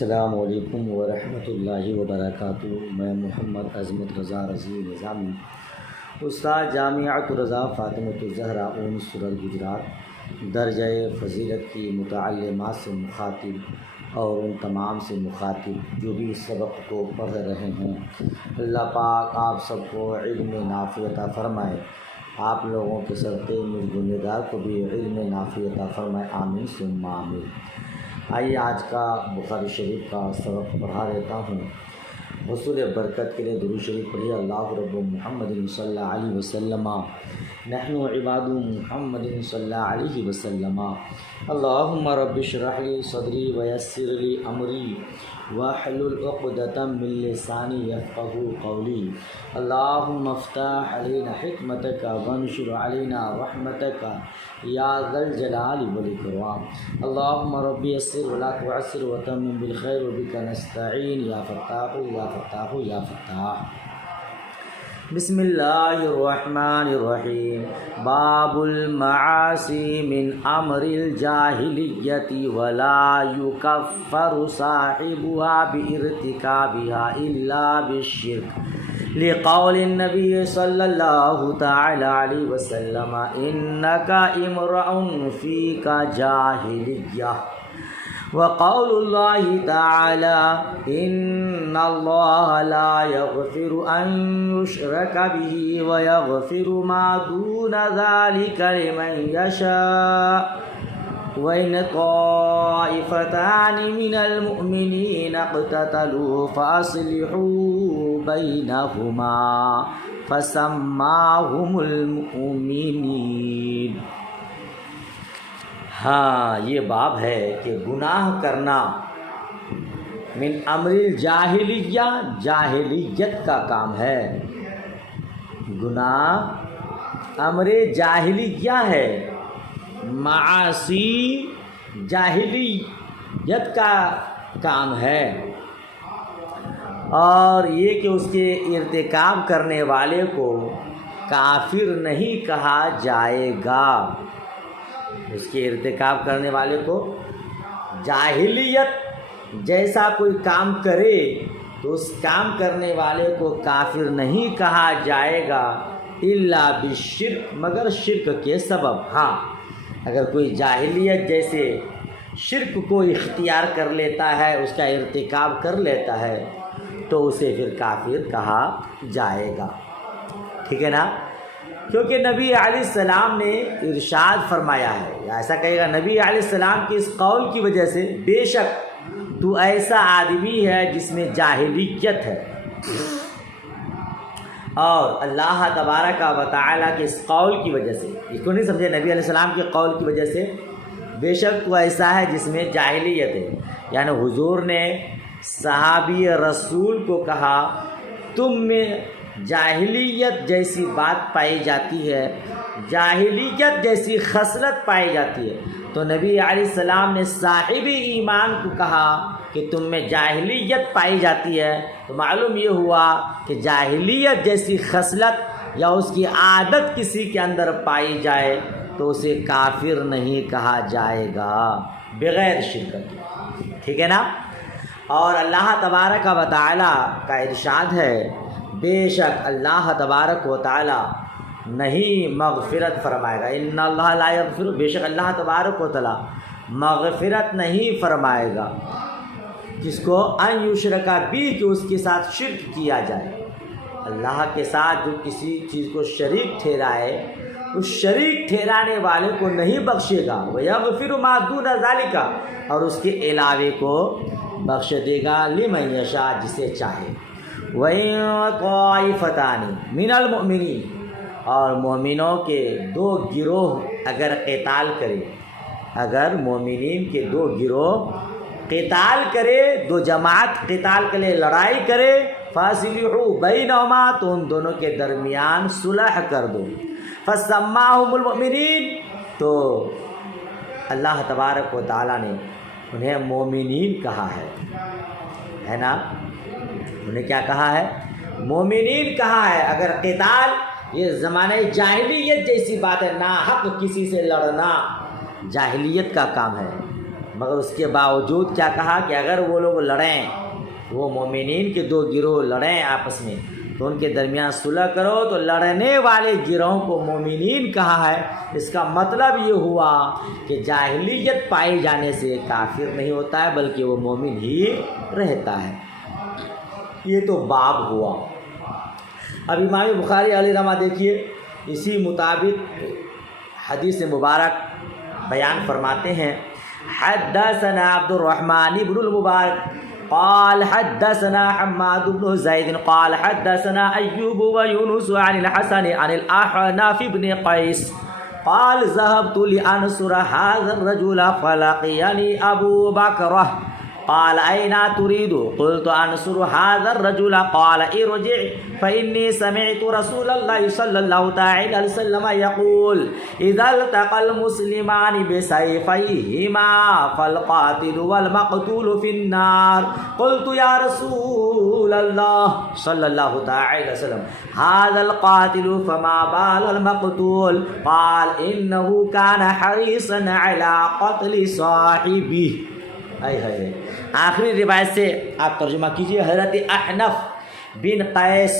السلام علیکم ورحمۃ اللہ وبرکاتہ۔ میں محمد عظمت رضا رضی نظامی، استاد جامعۃ رضا فاطمۃ الزہرا اون سورت گجرات، درجہ فضیلت کی متعلمات سے مخاطب اور ان تمام سے مخاطب جو بھی اس سبق کو پڑھ رہے ہیں، اللہ پاک آپ سب کو علم نافع عطا فرمائے، آپ لوگوں کے صدقے مجھ گنہگار کو بھی علم نافع عطا فرمائے، آمین ثم آمین۔ آئیے آج کا بخاری شریف کا سبق پڑھا لیتا ہوں۔ حصول برکت کے لیے درود شریف پڑھیے۔ اللہ رب محمد صلی اللہ علیہ وسلم، نحن عباد محمد صلی اللہ علیہ وسلم۔ اللہم رب اشرح لی صدری ویسر لی امری واحلل عقدۃ من لسانی یفقہوا قولی۔ اللہم افتح علینا حکمتک وانشر علینا رحمتک یا ذا الجلال والاکرام۔ اللہم رب یسر ولا تعسر وتمم بالخیر وبک نستعین یا فتاح یا فتاح یا فتاح۔ بسم اللہ الرحمن الرحیم۔ باب المعاصی من امر الجاہلیت ولا یکفر صاحبها بارتکابها الا بالشرک، لقول النبی صلی اللہ تعالی علیہ وسلم انک امرؤ فیک جاہلیہ، وقول اللہ تعالی ان اللہ لا یغفر ان یشرک به ویغفر ما دون ذلک لمن یشاء، وَإِنْ طَائِفَتَانِ مِنَ الْمُؤْمِنِينَ اقْتَتَلُوا فَأَصْلِحُوا بَيْنَهُمَا فَسَمَّاهُمُ الْمُؤْمِنِينَ۔ ہاں، یہ باب ہے کہ گناہ کرنا من امر الجاہلیہ، جاہلیت کا کام ہے۔ گناہ امر جاہلیہ ہے، معاصی جاہلیت کا کام ہے، اور یہ کہ اس کے ارتکاب کرنے والے کو کافر نہیں کہا جائے گا۔ اس کے ارتکاب کرنے والے کو جاہلیت جیسا کوئی کام کرے تو اس کام کرنے والے کو کافر نہیں کہا جائے گا الا بالشرک، مگر شرک کے سبب۔ ہاں، اگر کوئی جاہلیت جیسے شرک کو اختیار کر لیتا ہے، اس کا ارتکاب کر لیتا ہے، تو اسے پھر کافر کہا جائے گا، ٹھیک ہے نا؟ کیونکہ نبی علیہ السلام نے ارشاد فرمایا ہے، یا ایسا کہے گا نبی علیہ السلام کے اس قول کی وجہ سے، بے شک تو ایسا آدمی ہے جس میں جاہلیت ہے، اور اللہ تبارک و تعالیٰ کے اس قول کی وجہ سے، اس کو نہیں سمجھے، نبی علیہ السلام کے قول کی وجہ سے بے شک تو ایسا ہے جس میں جاہلیت ہے، یعنی حضور نے صحابی رسول کو کہا تم میں جاہلیت جیسی بات پائی جاتی ہے، جاہلیت جیسی خصلت پائی جاتی ہے، تو نبی علیہ السلام نے صاحب ایمان کو کہا کہ تم میں جاہلیت پائی جاتی ہے، تو معلوم یہ ہوا کہ جاہلیت جیسی خصلت یا اس کی عادت کسی کے اندر پائی جائے تو اسے کافر نہیں کہا جائے گا بغیر شرک کے، ٹھیک ہے نا؟ اور اللہ تبارک و تعالیٰ کا ارشاد ہے، بے شک اللہ تبارک و تعالیٰ نہیں مغفرت فرمائے گا، ان اللہ لا یغفر، بے شک اللہ تبارک و تعالیٰ مغفرت نہیں فرمائے گا جس کو ان یشرک بھی، کہ اس کے ساتھ شرک کیا جائے۔ اللہ کے ساتھ جو کسی چیز کو شریک ٹھہرائے، اس شریک ٹھہرانے والے کو نہیں بخشے گا، وَيَغْفِرُ مَا دُونَ ذَلِكَ، اور اس کے علاوے کو بخش دے گا، لمن یشاء، جسے چاہے۔ وَإِن طَائِفَتَانِ مِنَ الْمُؤْمِنِينَ، اور مومنوں کے دو گروہ اگر قتال کرے، اگر مومنین کے دو گروہ قتال کرے، دو جماعت قتال کے لیے لڑائی کرے، فَأَصْلِحُوا بَيْنَهُمَا، تو ان دونوں کے درمیان صلح کر دو، فَسَمَّاهُمُ الْمُؤْمِنِينَ، تو اللہ تبارک و تعالیٰ نے انہیں مومنین کہا ہے نا؟ انہیں کیا کہا ہے؟ مومنین کہا ہے۔ اگر قتال یہ زمانہ جاہلیت جیسی بات ہے، ناحق کسی سے لڑنا جاہلیت کا کام ہے، مگر اس کے باوجود کیا کہا کہ اگر وہ لوگ لڑیں، وہ مومنین کے دو گروہ لڑیں آپس میں تو ان کے درمیان صلح کرو، تو لڑنے والے گروہوں کو مومنین کہا ہے۔ اس کا مطلب یہ ہوا کہ جاہلیت پائے جانے سے کافر نہیں ہوتا ہے بلکہ وہ مومن ہی رہتا ہے۔ یہ تو باب ہوا۔ اب امام بخاری علیہ رحمہ دیکھیے اسی مطابق حدیث مبارک بیان فرماتے ہیں، حدثنا عبد الرحمن بن المبارک قال حدثنا حماد بن زید قال حدثنا ایوب ویونس عن الحسن عن الاحنف بن قیس قال ذهبت لانصر هذا الرجل فلقيني ابو بکرہ قال أين تريد؟ قلت أنصر هذا الرجل قال ارجع فإني سمعت رسول الله صلى الله تعالى عليه وسلم يقول إذا التقى المسلمان بسيفيهما فالقاتل والمقتول في النار. قلت يا رسول الله صلى الله تعالى عليه وسلم هذا القاتل فما بال المقتول؟ قال إنه كان حريصا على قتل صاحبه. آخری روایت سے آپ ترجمہ کیجئے۔ حضرت احنف بن قیس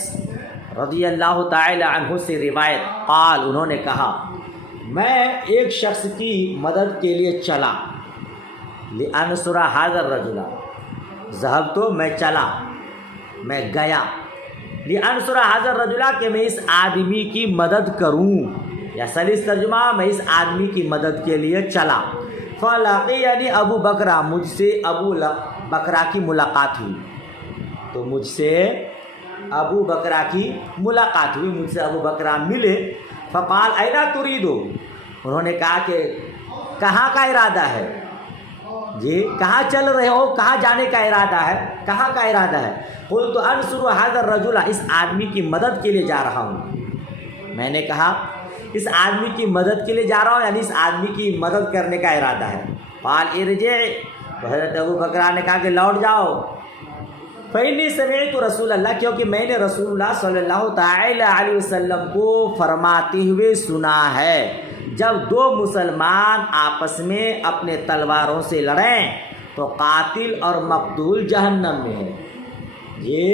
رضی اللہ تعالی عنہ سے روایت، قال انہوں نے کہا میں ایک شخص کی مدد کے لیے چلا، لانصر هذا الرجل، ذهبت تو میں چلا، میں گیا، لانصر هذا الرجل کہ میں اس آدمی کی مدد کروں، یا سلیس ترجمہ میں اس آدمی کی مدد کے لیے چلا۔ فلاقینی ابو بکرہ، مجھ سے ابو بکرہ کی ملاقات ہوئی، تو مجھ سے ابو بکرہ کی ملاقات ہوئی، مجھ سے ابو بکرہ ملے۔ فقال این ترید، انہوں نے کہا کہ کہاں کا ارادہ ہے؟ جی کہاں چل رہے ہو، کہاں جانے کا ارادہ ہے، کہاں کا ارادہ ہے؟ قلت انصر هذا الرجل، اس آدمی کی مدد کے لیے جا رہا ہوں۔ میں نے کہا اس آدمی کی مدد کے لیے جا رہا ہوں، یعنی اس آدمی کی مدد کرنے کا ارادہ ہے۔ قال ارجع، تو حضرت ابو بکرہ نے کہا کہ لوٹ جاؤ۔ فإني سمعت رسول اللہ، کیونکہ میں نے رسول اللہ صلی اللہ تعالی علیہ وسلم کو فرماتے ہوئے سنا ہے، جب دو مسلمان آپس میں اپنے تلواروں سے لڑیں تو قاتل اور مقتول جہنم میں ہے۔ یہ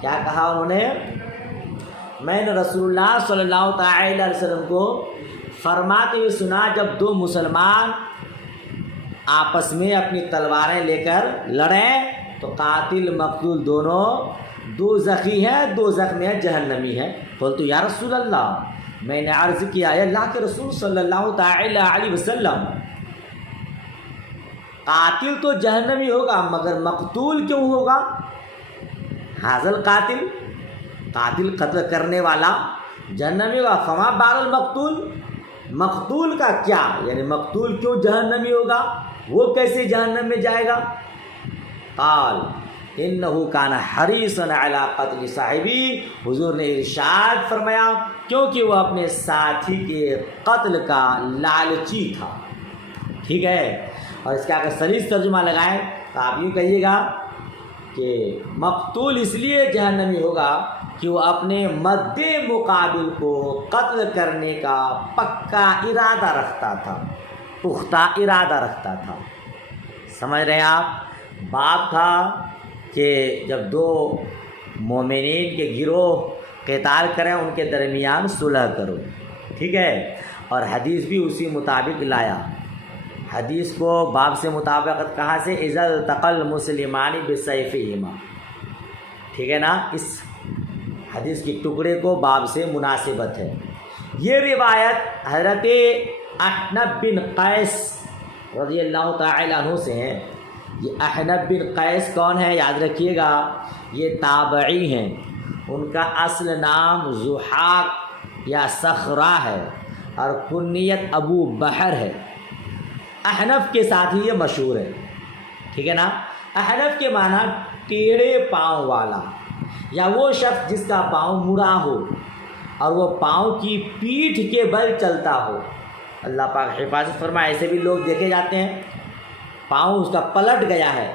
کیا کہا انہوں نے؟ میں نے رسول اللہ صلی اللہ تعالی علیہ وسلم کو فرماتے ہوئے سنا، جب دو مسلمان آپس میں اپنی تلواریں لے کر لڑیں تو قاتل مقتول دونوں دوزخی ہیں، دوزخ میں جہنمی ہیں۔ قلت یا رسول اللہ، میں نے عرض کیا اے اللہ کے رسول صلی اللہ تعالی علیہ وسلم، قاتل تو جہنمی ہوگا مگر مقتول کیوں ہوگا؟ حاضر قاتل، قاتل قتل کرنے والا جہنمی ہوگا، فما بال المقتول، مقتول کا کیا، یعنی مقتول کیوں جہنمی ہوگا، وہ کیسے جہنم میں جائے گا؟ قال انہو کان حریصا علی قتل صاحبی، حضور نے ارشاد فرمایا کیونکہ وہ اپنے ساتھی کے قتل کا لالچی تھا۔ ٹھیک ہے، اور اس کا اگر سلیس ترجمہ لگائیں تو آپ یہ کہیے گا کہ مقتول اس لیے جہنمی ہوگا کہ وہ اپنے مد مقابل کو قتل کرنے کا پکا ارادہ رکھتا تھا، پختہ ارادہ رکھتا تھا۔ سمجھ رہے ہیں آپ؟ باب تھا کہ جب دو مومنین کے گروہ قتال کریں ان کے درمیان صلح کرو، ٹھیک ہے، اور حدیث بھی اسی مطابق لایا۔ حدیث کو باب سے مطابقت کہاں سے؟ اذا التقى المسلمان بسیفہما، ٹھیک ہے نا، اس حدیث کی ٹکڑے کو باب سے مناسبت ہے۔ یہ روایت حضرت احنف بن قیس رضی اللہ تعالی عنہ سے ہیں۔ یہ احنف بن قیس کون ہے؟ یاد رکھیے گا، یہ تابعی ہیں، ان کا اصل نام ضحاک یا صخرہ ہے اور کنیت ابو بحر ہے۔ احنف کے ساتھ ہی یہ مشہور ہے، ٹھیک ہے نا۔ احنف کے معنی ٹیڑھے پاؤں والا، یا وہ شخص جس کا پاؤں مڑا ہو اور وہ پاؤں کی پیٹھ کے بل چلتا ہو۔ اللہ پاک حفاظت فرمائے، ایسے بھی لوگ دیکھے جاتے ہیں پاؤں اس کا پلٹ گیا ہے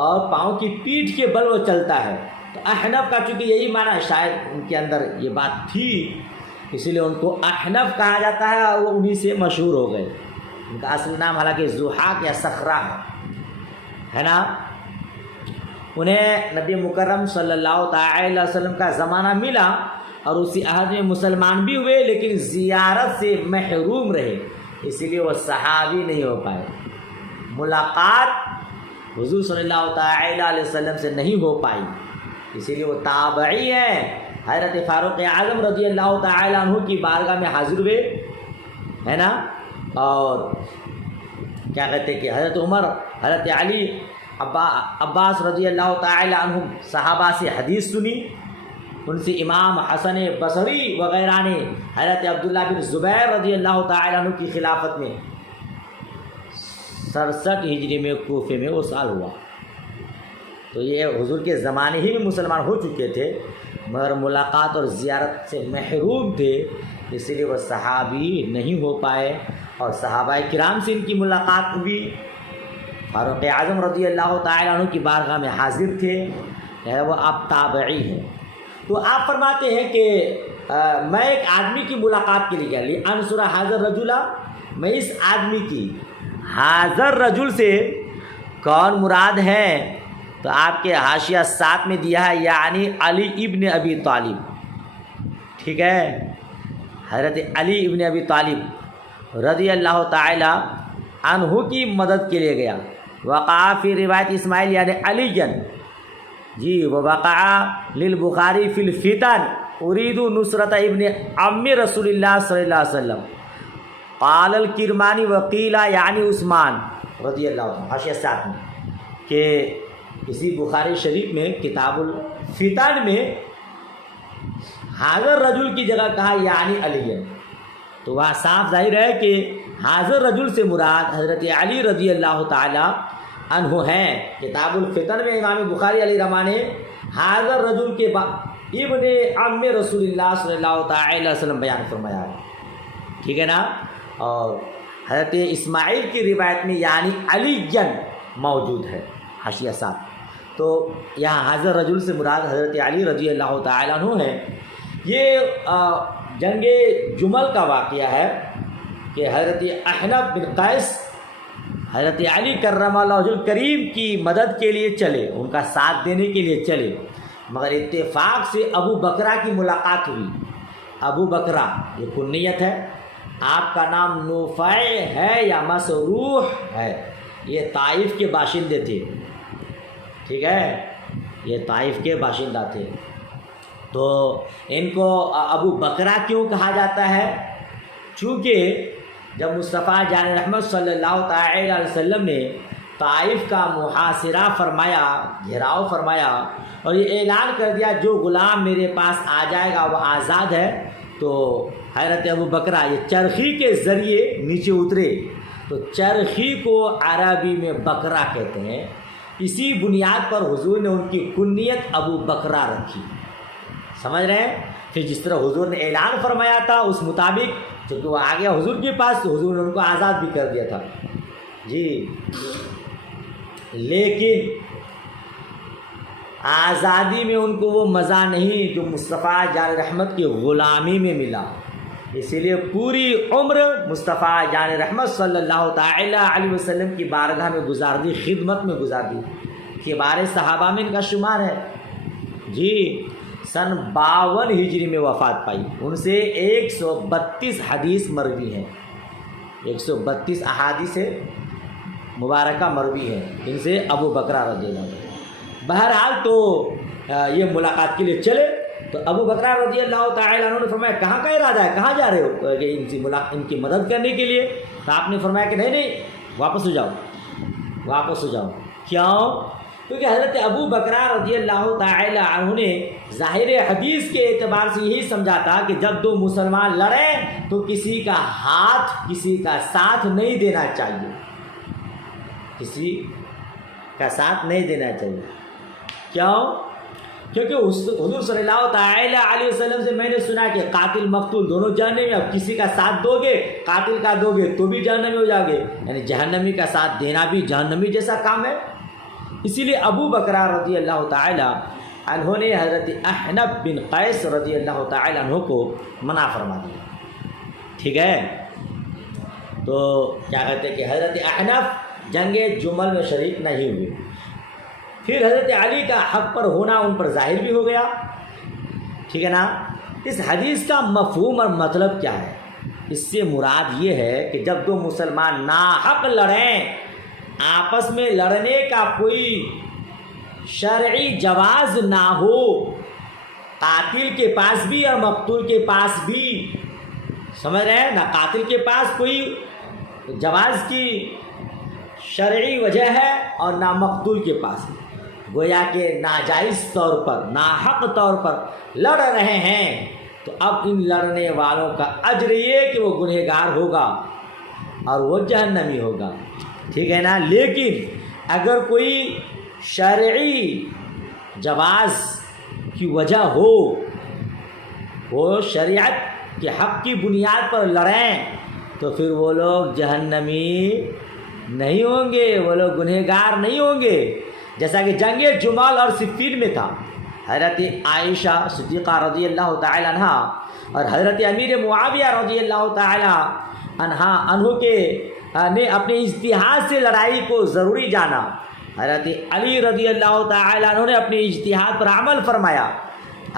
اور پاؤں کی پیٹھ کے بل وہ چلتا ہے۔ تو احنف کا چونکہ یہی معنی ہے، شاید ان کے اندر یہ بات تھی، اسی لیے ان کو احنف کہا جاتا ہے اور وہ انہی سے مشہور ہو گئے۔ ان کا اصل نام حالانکہ ضحاک یا صخرہ ہے نا. انہیں نبی مکرم صلی اللہ تعالی علیہ وسلم کا زمانہ ملا اور اسی عہد میں مسلمان بھی ہوئے، لیکن زیارت سے محروم رہے، اسی لیے وہ صحابی نہیں ہو پائے. ملاقات حضور صلی اللہ تعالی علیہ وسلم سے نہیں ہو پائی، اسی لیے وہ تابعی ہیں. حضرت فاروق اعظم رضی اللہ تعالی عنہ کی بارگاہ میں حاضر ہوئے ہے نا، اور کیا کہتے کہ حضرت عمر، حضرت علی، عباس رضی اللہ تعالی عنہ صحابہ سے حدیث سنی. ان سے امام حسن بصری وغیرہ نے حضرت عبداللہ بن زبیر رضی اللہ تعالی عنہ کی خلافت میں 67 ہجری میں کوفے میں وہ سال ہوا. تو یہ حضور کے زمانے ہی میں مسلمان ہو چکے تھے، مگر ملاقات اور زیارت سے محروم تھے، اس لیے وہ صحابی نہیں ہو پائے. اور صحابہ کرام سے ان کی ملاقات ہوئی. فاروق اعظم رضی اللہ تعالی عنہ کی بارگاہ میں حاضر تھے، وہ آپ تابعی ہیں. تو آپ فرماتے ہیں کہ میں ایک آدمی کی ملاقات کے لیے گیا، لِأَنْصُرَ حَاذَا الرَّجُلَ، میں اس آدمی کی، حاضر رجل سے کون مراد ہے؟ تو آپ کے حاشیہ 7 میں دیا ہے یعنی علی ابن ابی طالب. ٹھیک ہے، حضرت علی ابن ابی طالب رضی اللہ تعالی عنہ کی مدد کے لیے گیا. وقع فی روایت اسماعیل یعنی علی جی، ووقع للبخاری فی الفتن ارید نصرت ابن عم رسول اللہ صلی اللہ علیہ وسلم. قال الکرمانی وقیل یعنی عثمان رضی اللہ عنہ، حاشیہ 7 میں، کہ اسی بخاری شریف میں کتاب الفتن میں حاضر رجل کی جگہ کہا یعنی علی. تو وہاں صاف ظاہر ہے کہ حاضر رجل سے مراد حضرت علی رضی اللہ تعالی عنہ ہیں. کتاب الفتن میں امام بخاری علیہ رحمہ نے حاضر رجل کے ابن عم رسول اللہ صلی اللہ تعالی علیہ وسلم بیان فرمایا ہے. ٹھیک ہے نا. اور حضرت اسماعیل کی روایت میں یعنی علی موجود ہے، حاشیہ 7. تو یہاں حاضر رجل سے مراد حضرت علی رضی اللہ تعالی عنہ ہے. یہ جنگ جمل کا واقعہ ہے کہ حضرت احنف بن قیس حضرت علی کرم اللہ وجہ الکریم کی مدد کے لیے چلے، ان کا ساتھ دینے کے لیے چلے، مگر اتفاق سے ابو بکرہ کی ملاقات ہوئی. ابو بکرہ یہ کنیت ہے، آپ کا نام نوفع ہے یا مسروح ہے. یہ طائف کے باشندے تھے. ٹھیک ہے، یہ طائف کے باشندہ تھے. تو ان کو ابو بکرہ کیوں کہا جاتا ہے؟ چونکہ جب مصطفیٰ جان رحمت صلی اللہ تعالی علیہ وسلم نے طائف کا محاصرہ فرمایا، گھیراؤ فرمایا، اور یہ اعلان کر دیا جو غلام میرے پاس آ جائے گا وہ آزاد ہے، تو حضرت ابو بکرہ یہ چرخی کے ذریعے نیچے اترے. تو چرخی کو عربی میں بکرہ کہتے ہیں. اسی بنیاد پر حضور نے ان کی کنیت ابو بکرہ رکھی. سمجھ رہے ہیں؟ پھر جس طرح حضور نے اعلان فرمایا تھا اس مطابق چونکہ وہ آ گیا حضور کے پاس، تو حضور نے ان کو آزاد بھی کر دیا تھا جی. لیکن آزادی میں ان کو وہ مزہ نہیں جو مصطفیٰ جان رحمت کی غلامی میں ملا. اسی لیے پوری عمر مصطفیٰ جان رحمت صلی اللہ تعالی علیہ وسلم کی بارگاہ میں گزار دی، خدمت میں گزار دی. کبار صحابہ میں ان کا شمار ہے جی. سن 52 ہجری میں وفات پائی. ان سے 132 حدیث مروی ہیں، 132 احادیث مبارکہ مروی ہیں ان سے ابو بکرہ رضی اللہ عنہ. بہرحال تو یہ ملاقات کے لیے چلے. تو ابو بکرہ رضی اللہ تعالی عنہ نے فرمایا کہاں کا ارادہ ہے، کہاں جا رہے ہو؟ کہ ان کی مدد کرنے کے لیے. تو آپ نے فرمایا کہ نہیں واپس ہو جاؤ، واپس ہو جاؤ. کیوں؟ کیونکہ حضرت ابو بکرہ رضی اللہ تعالی عنہ نے ظاہر حدیث کے اعتبار سے یہی سمجھا تھا کہ جب دو مسلمان لڑیں تو کسی کا ہاتھ کسی کا ساتھ نہیں دینا چاہیے، کسی کا ساتھ نہیں دینا چاہیے. کیوں؟ کیونکہ حضور صلی اللہ تعالی علیہ وسلم سے میں نے سنا کہ قاتل مقتول دونوں جہنمی میں. اب کسی کا ساتھ دو گے، قاتل کا دو گے تو بھی جہنمی ہو جاؤ گے، یعنی جہنمی کا ساتھ دینا بھی جہنمی جیسا کام ہے. اسی لیے ابو بکرہ رضی اللہ تعالی عنہ نے حضرت احنف بن قیس رضی اللہ تعالی عنہ کو منع فرما دیا. ٹھیک ہے. تو کیا کہتے ہیں کہ حضرت احنف جنگ جمل میں شریک نہیں ہوئے. پھر حضرت علی کا حق پر ہونا ان پر ظاہر بھی ہو گیا. ٹھیک ہے نا. اس حدیث کا مفہوم اور مطلب کیا ہے؟ اس سے مراد یہ ہے کہ جب دو مسلمان ناحق لڑیں، آپس میں لڑنے کا کوئی شرعی جواز نہ ہو، قاتل کے پاس بھی اور مقتول کے پاس بھی، سمجھ رہے ہیں، نہ قاتل کے پاس کوئی جواز کی شرعی وجہ ہے اور نہ مقتول کے پاس، گویا کہ ناجائز طور پر، ناحق طور پر لڑ رہے ہیں، تو اب ان لڑنے والوں کا اجر یہ کہ وہ گنہگار ہوگا اور وہ جہنمی ہوگا. ٹھیک ہے نا. لیکن اگر کوئی شرعی جواز کی وجہ ہو، وہ شریعت کے حق کی بنیاد پر لڑیں، تو پھر وہ لوگ جہنمی نہیں ہوں گے، وہ لوگ گنہگار نہیں ہوں گے. جیسا کہ جنگ جمل اور صفین میں تھا. حضرت عائشہ صدیقہ رضی اللہ تعالی عنہ اور حضرت امیر معاویہ رضی اللہ تعالی عنہ کے نے اپنے اجتہاد سے لڑائی کو ضروری جانا. حضرت علی رضی اللہ تعالی عنہ نے اپنے اجتہاد پر عمل فرمایا.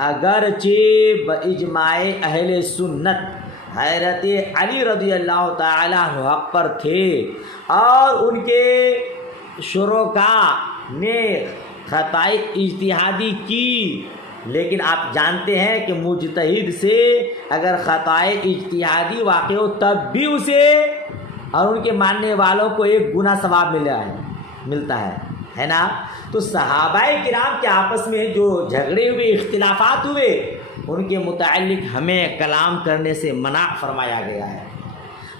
اگرچہ باجماع اہل سنت حضرت علی رضی اللہ تعالی عنہ حق پر تھے اور ان کے شرکاء نے خطائے اجتہادی کی، لیکن آپ جانتے ہیں کہ مجتہد سے اگر خطائے اجتہادی واقع ہو تب بھی اسے اور ان کے ماننے والوں کو 1 گنا ثواب ملتا ہے نا. تو صحابہ کرام کے آپس میں جو جھگڑے ہوئے، اختلافات ہوئے، ان کے متعلق ہمیں کلام کرنے سے منع فرمایا گیا ہے.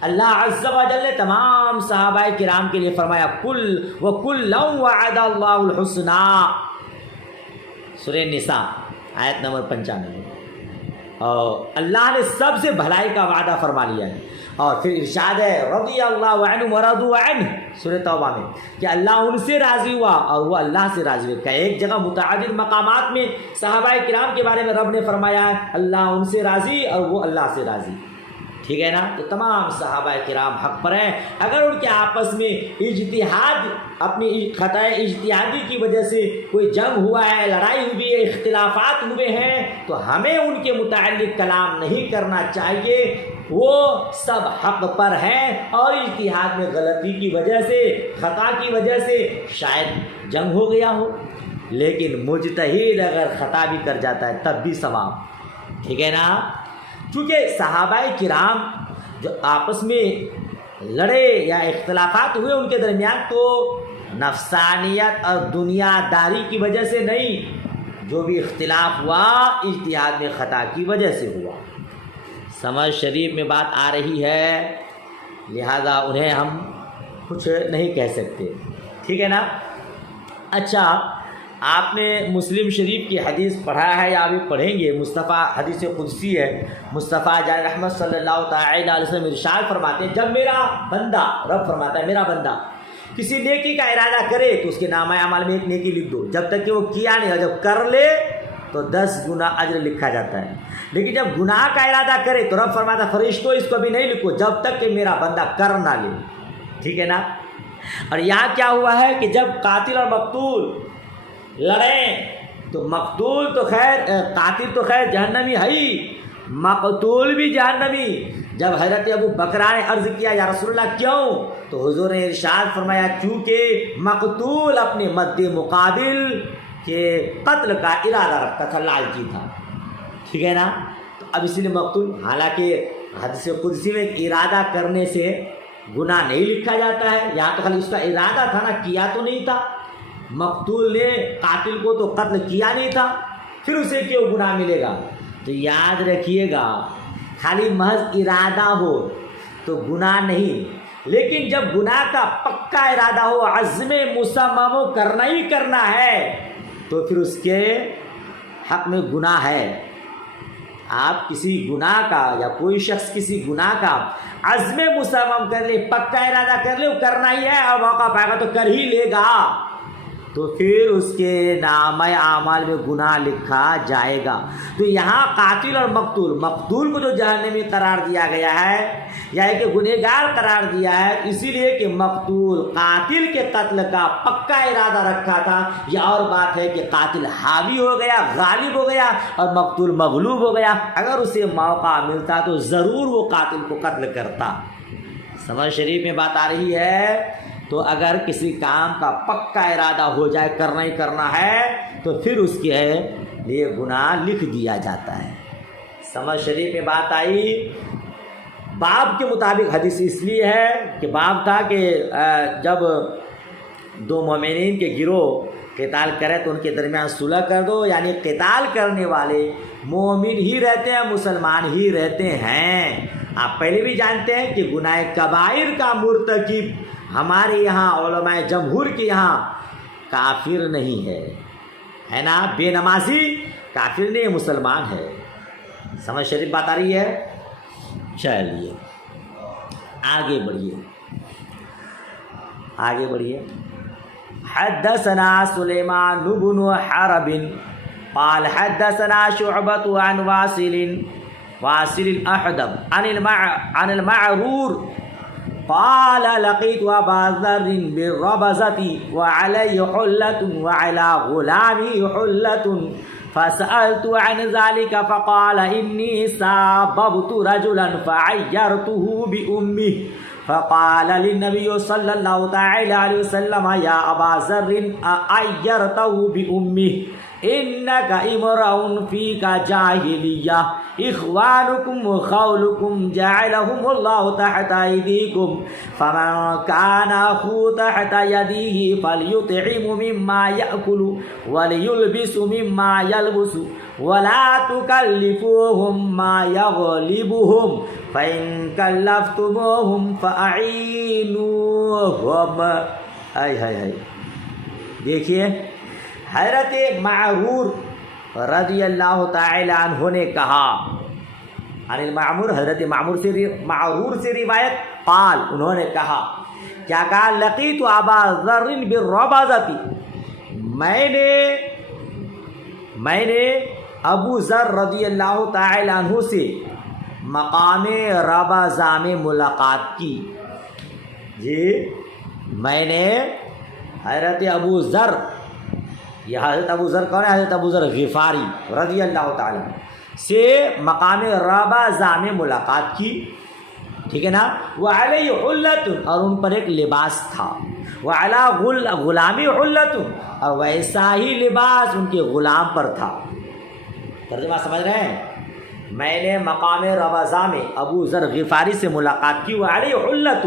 اللہ عز و جل نے تمام صحابہ کرام کے لیے فرمایا وَكُلًّا وَعَدَ اللَّهُ الْحُسْنَى، سورہ نساء آیت نمبر 95. اور اللہ نے سب سے بھلائی کا وعدہ فرما لیا ہے. اور پھر ارشاد ہے رضی اللہ عنہم ورضوا عنہ سورہ توبہ میں کہ اللہ ان سے راضی ہوا اور وہ اللہ سے راضی ہوئے. کہ ایک جگہ متعدد مقامات میں صحابہ کرام کے بارے میں رب نے فرمایا ہے اللہ ان سے راضی اور وہ اللہ سے راضی. ٹھیک ہے نا. تو تمام صحابہ کرام حق پر ہیں. اگر ان کے آپس میں اجتہاد، اپنی خطۂ اجتہادی کی وجہ سے کوئی جنگ ہوا ہے، لڑائی ہوئی ہے، اختلافات ہوئے ہیں، تو ہمیں ان کے متعلق کلام نہیں کرنا چاہیے. وہ سب حق پر ہیں اور اجتہاد میں غلطی کی وجہ سے، خطا کی وجہ سے شاید جنگ ہو گیا ہو، لیکن مجتہد اگر خطا بھی کر جاتا ہے تب بھی ثواب. ٹھیک ہے نا. چونکہ صحابہ کرام جو آپس میں لڑے یا اختلافات ہوئے ان کے درمیان تو نفسانیت اور دنیا داری کی وجہ سے نہیں، جو بھی اختلاف ہوا اجتہاد میں خطا کی وجہ سے ہوا. سمجھ شریف میں بات آ رہی ہے، لہذا انہیں ہم کچھ نہیں کہہ سکتے. ٹھیک ہے نا. اچھا، آپ نے مسلم شریف کی حدیث پڑھا ہے یا ابھی پڑھیں گے؟ مصطفیٰ حدیث قدسی ہے. مصطفیٰ جان رحمت صلی اللہ تعالی علیہ وسلم ارشاد فرماتے ہیں جب میرا بندہ، رب فرماتا ہے میرا بندہ کسی نیکی کا ارادہ کرے تو اس کے نامہ اعمال میں 1 نیکی لکھ دو، جب تک کہ وہ کیا نہیں، اور جب کر لے تو 10 گنا اجر لکھا جاتا ہے. لیکن جب گناہ کا ارادہ کرے تو رب فرماتا ہے فرشتوں اس کو بھی نہیں لکھو جب تک کہ میرا بندہ کر نہ لے. ٹھیک ہے نا. اور یہاں کیا ہوا ہے کہ جب قاتل اور مقتول لڑیں تو مقتول تو خیر، قاتل تو خیر جہنمی ہے ہی، مقتول بھی جہنمی. جب حضرت ابو بکرہ نے عرض کیا یا رسول اللہ کیوں، تو حضور نے ارشاد فرمایا چونکہ مقتول اپنے مد مقابل کے قتل کا ارادہ رکھتا تھا، لالچی تھا. ٹھیک ہے نا. تو اب اسی لیے مقتول، حالانکہ حدیث قدسی میں ارادہ کرنے سے گناہ نہیں لکھا جاتا ہے، یہاں تو خالی اس کا ارادہ تھا نا، کیا تو نہیں تھا. مقتول نے قاتل کو تو قتل کیا نہیں تھا، پھر اسے کیوں گناہ ملے گا؟ تو یاد رکھیے گا خالی محض ارادہ ہو تو گناہ نہیں، لیکن جب گناہ کا پکا ارادہ ہو، عزم مصمم ہو کرنا ہی کرنا ہے، تو پھر اس کے حق میں گناہ ہے. آپ کسی گناہ کا یا کوئی شخص کسی گناہ کا عزم مصمم کر لے، پکا ارادہ کر لے، وہ کرنا ہی ہے، اور موقع پائے گا تو کر ہی لے گا. تو پھر اس کے نامہ اعمال میں گناہ لکھا جائے گا۔ تو یہاں قاتل اور مقتول کو جو جہنمی قرار دیا گیا ہے یا کہ گنہگار قرار دیا ہے، اسی لیے کہ مقتول قاتل کے قتل کا پکا ارادہ رکھا تھا۔ یہ اور بات ہے کہ قاتل حاوی ہو گیا، غالب ہو گیا، اور مقتول مغلوب ہو گیا۔ اگر اسے موقع ملتا تو ضرور وہ قاتل کو قتل کرتا۔ سمجھ شریف میں بات آ رہی ہے؟ تو اگر کسی کام کا پکا ارادہ ہو جائے کرنا ہی کرنا ہے تو پھر اس کے لیے گناہ لکھ دیا جاتا ہے۔ سمجھ شریف میں بات آئی؟ باب کے مطابق حدیث اس لیے ہے کہ باب تھا کہ جب دو مومنین کے گروہ قتال کرے تو ان کے درمیان صلح کر دو، یعنی قتال کرنے والے مومن ہی رہتے ہیں، مسلمان ہی رہتے ہیں۔ آپ پہلے بھی جانتے ہیں کہ گناہ کبائر کا مرتکب ہمارے یہاں علماء جمہور کے یہاں کافر نہیں ہے نا؟ بے نمازی کافر نہیں، مسلمان ہے۔ سمجھ شریف بات آ رہی ہے؟ چلیے آگے بڑھیے۔ حدثنا سلیمان بن حرب قال حدثنا شعبة عن واصل الأحدب عن المعرور قال لقيت أبا ذر بالربزة وعلي حلة وعلى غلامي حلة فسألت عن ذلك فقال إني ساببت رجلا فعيرته بأمه فقال للنبي صلى الله تعالى عليه وسلم يا أبا ذر أعيرته بأمه إنك امرؤ فيك جاهلية إخوانكم وخولكم جعلهم الله تحت أيديكم فمن كان أخوه تحت يديه فليطعم مما يأكل وليلبس مما يلبس ولا تكلفوهم ما يغلبهم فإن كلفتموهم فأعينوهم۔ دیکھیے حضرت معرور رضی اللہ تعالی عنہ نے کہا، عن المعمور، حضرت معرور سے روایت، قال انہوں نے کہا، کیا کہا؟ لقیت ابا ذر بالربزۃ، میں نے ابو ذر رضی اللہ تعالی عنہ سے مقام ربزہ میں ملاقات کی۔ جی میں نے حضرت ابو ذر، یہ حضرت ابو ذر کون ہے؟ حضرت ابو ذر غفاری رضی اللہ تعالیٰ سے مقام ربزہ میں ملاقات کی، ٹھیک ہے نا؟ وعلی حلۃ، اور ان پر ایک لباس تھا، وعلی غلامی حلۃ، اور ویسا ہی لباس ان کے غلام پر تھا۔ ترجمہ سمجھ رہے ہیں؟ میں نے مقام ربزہ میں ابو ذر غفاری سے ملاقات کی، وعلی حلۃ،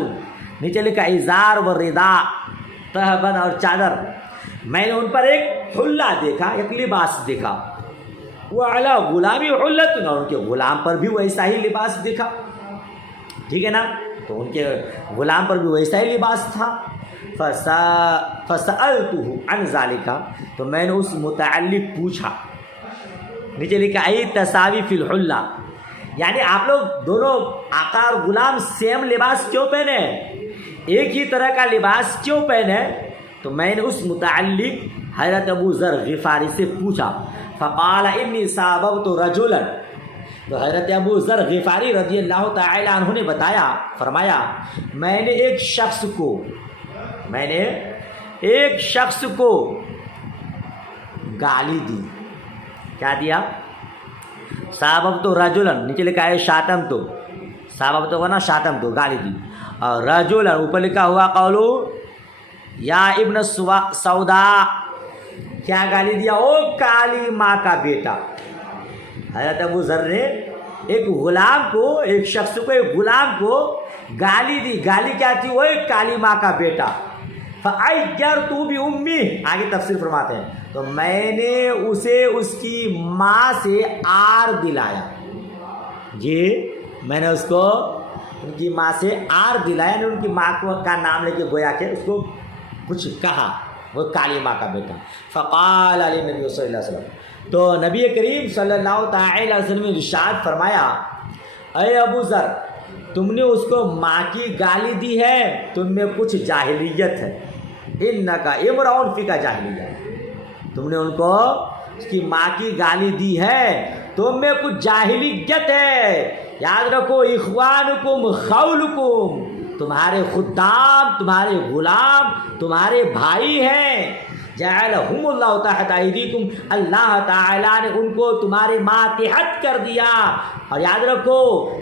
نیچے لکھا ازار و رداء، تہبند اور چادر، میں نے ان پر ایک حلہ دیکھا، ایک لباس دیکھا، وعلی غلامی حلۃ، اور ان کے غلام پر بھی ویسا ہی لباس دیکھا، ٹھیک ہے نا؟ تو ان کے غلام پر بھی ویسا ہی لباس تھا۔ فسألتہ عن ذالک، تو میں نے اس متعلق پوچھا، نیچے لکھا ای تساوی فی الحلہ، یعنی آپ لوگ دونوں آقا اور غلام سیم لباس کیوں پہنے، ایک ہی طرح کا لباس کیوں پہنے؟ تو میں نے اس متعلق حضرت ابو ذر غفاری سے پوچھا، فقال انی ساببت رجلا، تو حضرت ابو ذر غفاری رضی اللہ تعالی عنہ نے بتایا، فرمایا میں نے ایک شخص کو گالی دی۔ کیا دیا؟ ساببت رجلا، نیچے لکھا ہے شاتم تو، ساببت کو نا شاتم تو، گالی دی، اور رجلا اوپر لکھا ہوا قولو یا ابن سودا، کیا گالی دیا؟ او کالی ماں کا بیٹا۔ حضرت ابو ذر نے ایک شخص کو ایک غلام کو گالی دی، گالی کیا تھی؟ وہ ایک کالی ماں کا بیٹا۔ فَعَيَّرْتُ بِأُمِّهِ، آگے تفسیر فرماتے ہیں، تو میں نے اسے اس کی ماں سے آر دلایا۔ جی میں نے اس کو ان کی ماں سے آر دلایا، یعنی ان کی ماں کا نام لے کے گویا کہ اس کو کچھ کہا، وہ کالی ماں کا بیٹا۔ فقال علی نبی صلی اللہ علیہ وسلم، تو نبی کریم صلی اللہ تعالی علیہ وسلم نے ارشاد فرمایا، اے ابو ذر، تم نے اس کو ماں کی گالی دی ہے، تم میں کچھ جاہلیت ہے۔ انک امرؤ فیک جاہلیہ، تم نے ان کو اس کی ماں کی گالی دی ہے، تم میں کچھ جاہلیت ہے۔ یاد رکھو اخوانکم خولکم، تمہارے خدام، تمہارے غلام تمہارے بھائی ہیں۔ جعلہم اللہ تحت ایدیکم، اللہ تعالیٰ نے ان کو تمہارے ماتحت کر دیا۔ اور یاد رکھو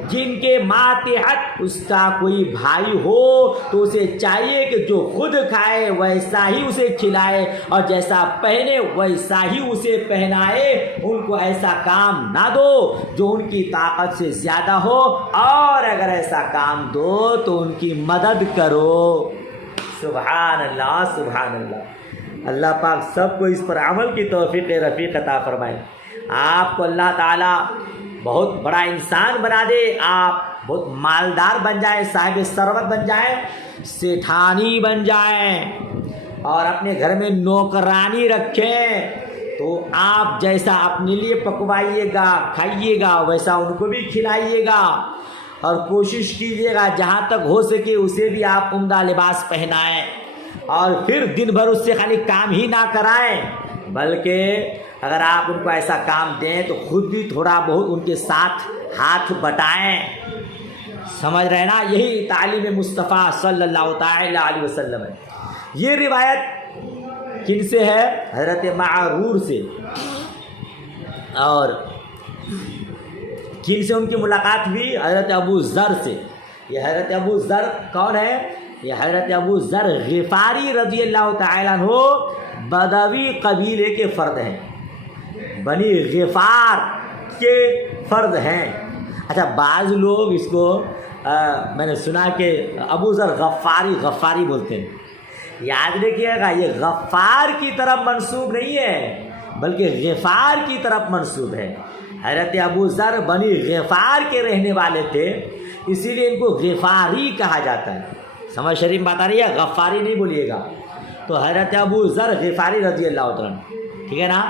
جن کے ماتحت اس کا کوئی بھائی ہو تو اسے چاہیے کہ جو خود کھائے ویسا ہی اسے کھلائے، اور جیسا پہنے ویسا ہی اسے پہنائے۔ ان کو ایسا کام نہ دو جو ان کی طاقت سے زیادہ ہو، اور اگر ایسا کام دو تو ان کی مدد کرو۔ سبحان اللہ، سبحان اللہ۔ اللہ پاک سب کو اس پر عمل کی توفیق رفیق عطا فرمائے۔ آپ کو اللہ تعالیٰ بہت بڑا انسان بنا دے، آپ بہت مالدار بن جائیں، صاحب ثروت بن جائیں، سیٹھانی بن جائیں، اور اپنے گھر میں نوکرانی رکھیں، تو آپ جیسا اپنے لیے پکوائیے گا کھائیے گا ویسا ان کو بھی کھلائیے گا، اور کوشش کیجیے گا جہاں تک ہو سکے اسے بھی آپ عمدہ لباس پہنائیں، اور پھر دن بھر اس سے خالی کام ہی نہ کرائیں، بلکہ اگر آپ ان کو ایسا کام دیں تو خود بھی تھوڑا بہت ان کے ساتھ ہاتھ بٹائیں۔ سمجھ رہے نا؟ یہی تعلیم مصطفیٰ صلی اللہ تعالی علیہ وسلم ہے۔ یہ روایت کن سے ہے؟ حضرت معرور سے۔ اور کن سے ان کی ملاقات ہوئی؟ حضرت ابو ذر سے۔ یہ حضرت ابو ذر کون ہے؟ یہ حضرت ابو ذر غفاری رضی اللہ تعالیٰ عنہ بدوی قبیلے کے فرد ہیں، بنی غفار کے فرد ہیں۔ اچھا، بعض لوگ اس کو میں نے سنا کہ ابو ذر غفاری بولتے ہیں۔ یاد رکھیے گا یہ غفار کی طرف منسوب نہیں ہے بلکہ غفار کی طرف منسوب ہے۔ حضرت ابو ذر بنی غفار کے رہنے والے تھے، اسی لیے ان کو غفاری کہا جاتا ہے۔ سمجھ شریف بات آ رہی ہے؟ غفاری نہیں بولیے گا۔ تو حضرت ابو ذر غفاری رضی اللہ عنہ، ٹھیک ہے نا؟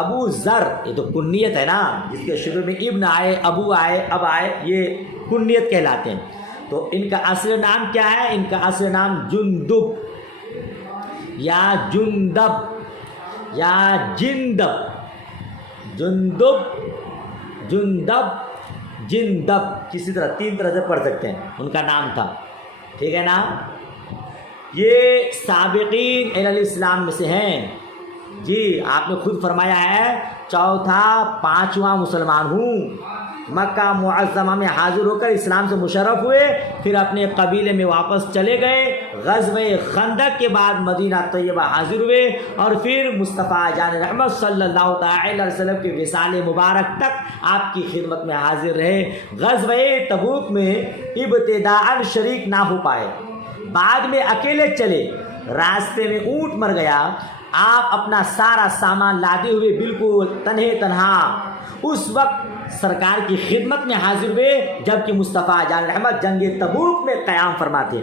ابو ذر یہ تو کنیت ہے نا، جس کے شروع میں ابن آئے، ابو آئے، اب آئے، یہ کنیت کہلاتے ہیں۔ تو ان کا اصل نام کیا ہے؟ ان کا اصل نام جندب یا جندب یا جندب کسی طرح، تین طرح سے پڑھ سکتے ہیں، ان کا نام تھا، ٹھیک ہے نا؟ یہ سابقین الی الاسلام میں سے ہیں۔ جی آپ نے خود فرمایا ہے چوتھا پانچواں مسلمان ہوں۔ مکہ معظمہ میں حاضر ہو کر اسلام سے مشرف ہوئے، پھر اپنے قبیلے میں واپس چلے گئے، غزوہ خندق کے بعد مدینہ طیبہ حاضر ہوئے، اور پھر مصطفیٰ جان رحمت صلی اللہ تعالی علیہ وسلم کے وصال مبارک تک آپ کی خدمت میں حاضر رہے۔ غزوہ تبوک میں ابتداءً شریک نہ ہو پائے، بعد میں اکیلے چلے، راستے میں اونٹ مر گیا، آپ اپنا سارا سامان لادے ہوئے بالکل تنہا اس وقت سرکار کی خدمت میں حاضر ہوئے جبکہ مصطفیٰ جان رحمت جنگ تبوک میں قیام فرماتے۔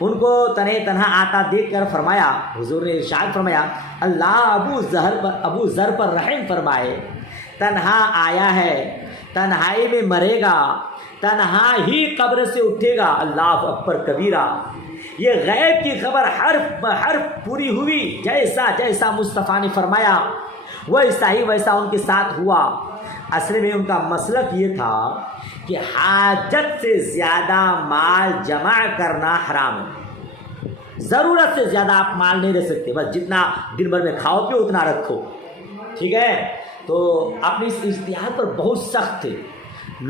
ان کو تنہا آتا دیکھ کر فرمایا، حضور نے ارشاد فرمایا، اللہ ابو ذر پر رحم فرمائے، تنہا آیا ہے، تنہائی میں مرے گا، تنہا ہی قبر سے اٹھے گا، اللہ اکبر کبیرہ۔ یہ غیب کی خبر حرف پوری ہوئی، جیسا مصطفیٰ نے فرمایا ویسا ہی ویسا ان کے ساتھ ہوا۔ اصل میں ان کا مسلک یہ تھا کہ حاجت سے زیادہ مال جمع کرنا حرام ہے، ضرورت سے زیادہ آپ مال نہیں رکھ سکتے، بس جتنا دن بھر میں کھاؤ پیو اتنا رکھو، ٹھیک ہے؟ تو اپنی اس اجتہاد پر بہت سخت تھے،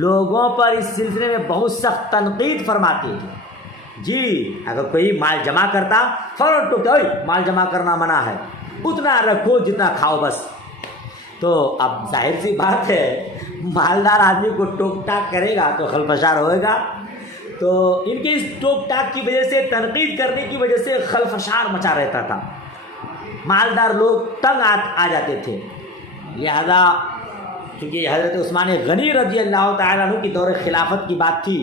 لوگوں پر اس سلسلے میں بہت سخت تنقید فرماتے تھے۔ جی اگر کوئی مال جمع کرتا فوراً ٹوکتا، مال جمع کرنا منع ہے، اتنا رکھو جتنا کھاؤ بس۔ تو اب ظاہر سی بات ہے مالدار آدمی کو ٹوک ٹاک کرے گا تو خلفشار ہوئے گا، تو ان کے اس ٹوک ٹاک کی وجہ سے، تنقید کرنے کی وجہ سے خلفشار مچا رہتا تھا، مالدار لوگ تنگ آ جاتے تھے۔ لہذا کیونکہ حضرت عثمان غنی رضی اللہ تعالیٰ عنہ کی دور خلافت کی بات تھی،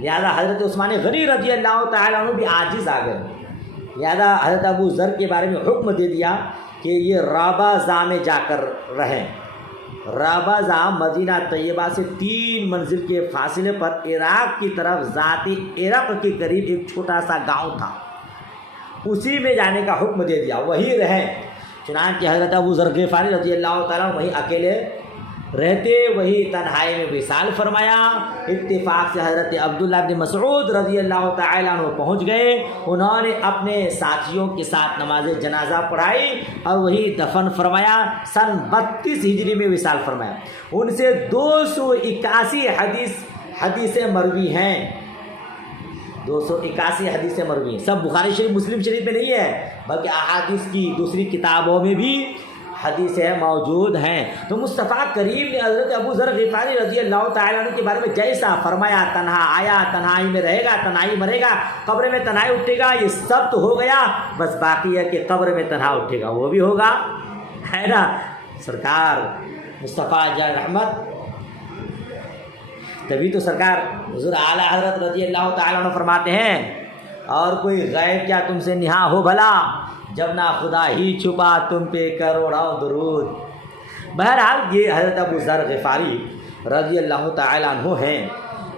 لہذا حضرت عثمان غنی رضی اللہ تعالیٰ عنہ بھی عاجز آ گئے، لہذا حضرت ابو ذر کے بارے میں حکم دے دیا کہ یہ رابضہ میں جا کر رہیں۔ رابضہ مدینہ طیبہ سے 3 منزل کے فاصلے پر عراق کی طرف ذات عرق کے قریب ایک چھوٹا سا گاؤں تھا، اسی میں جانے کا حکم دے دیا، وہی رہیں۔ چنانچہ حضرت ابو ذر غفاری رضی اللہ تعالیٰ وہیں اکیلے رہتے، وہی تنہائی میں وصال فرمایا۔ اتفاق سے حضرت عبداللہ بن مسعود رضی اللہ تعالیٰ عنہ پہنچ گئے، انہوں نے اپنے ساتھیوں کے ساتھ نماز جنازہ پڑھائی اور وہی دفن فرمایا۔ سن 32 ہجری میں وصال فرمایا۔ ان سے 281 حدیثیں مروی ہیں، 281 حدیثیں مروی ہیں۔ سب بخاری شریف مسلم شریف میں نہیں ہے، بلکہ احادیث کی دوسری کتابوں میں بھی حدیثیں موجود ہیں۔ تو مصطفیٰ کریم نے حضرت ابو ذر غفاری رضی اللہ تعالیٰ عنہ کے بارے میں جیسا فرمایا، تنہا آیا، تنہائی میں رہے گا، تنہائی مرے گا، قبر میں تنہائی اٹھے گا، یہ سب تو ہو گیا، بس باقی ہے کہ قبر میں تنہا اٹھے گا، وہ بھی ہوگا، ہے نا۔ سرکار مصطفیٰ جان رحمت، تبھی تو سرکار حضور اعلیٰ حضرت رضی اللہ تعالیٰ عنہ فرماتے ہیں، اور کوئی غیب کیا تم سے نہا ہو بھلا، جب نہ خدا ہی چھپا تم پہ کروڑوں درود۔ بہرحال یہ حضرت ابو ذر غفاری رضی اللہ تعالیٰ عنہ ہیں۔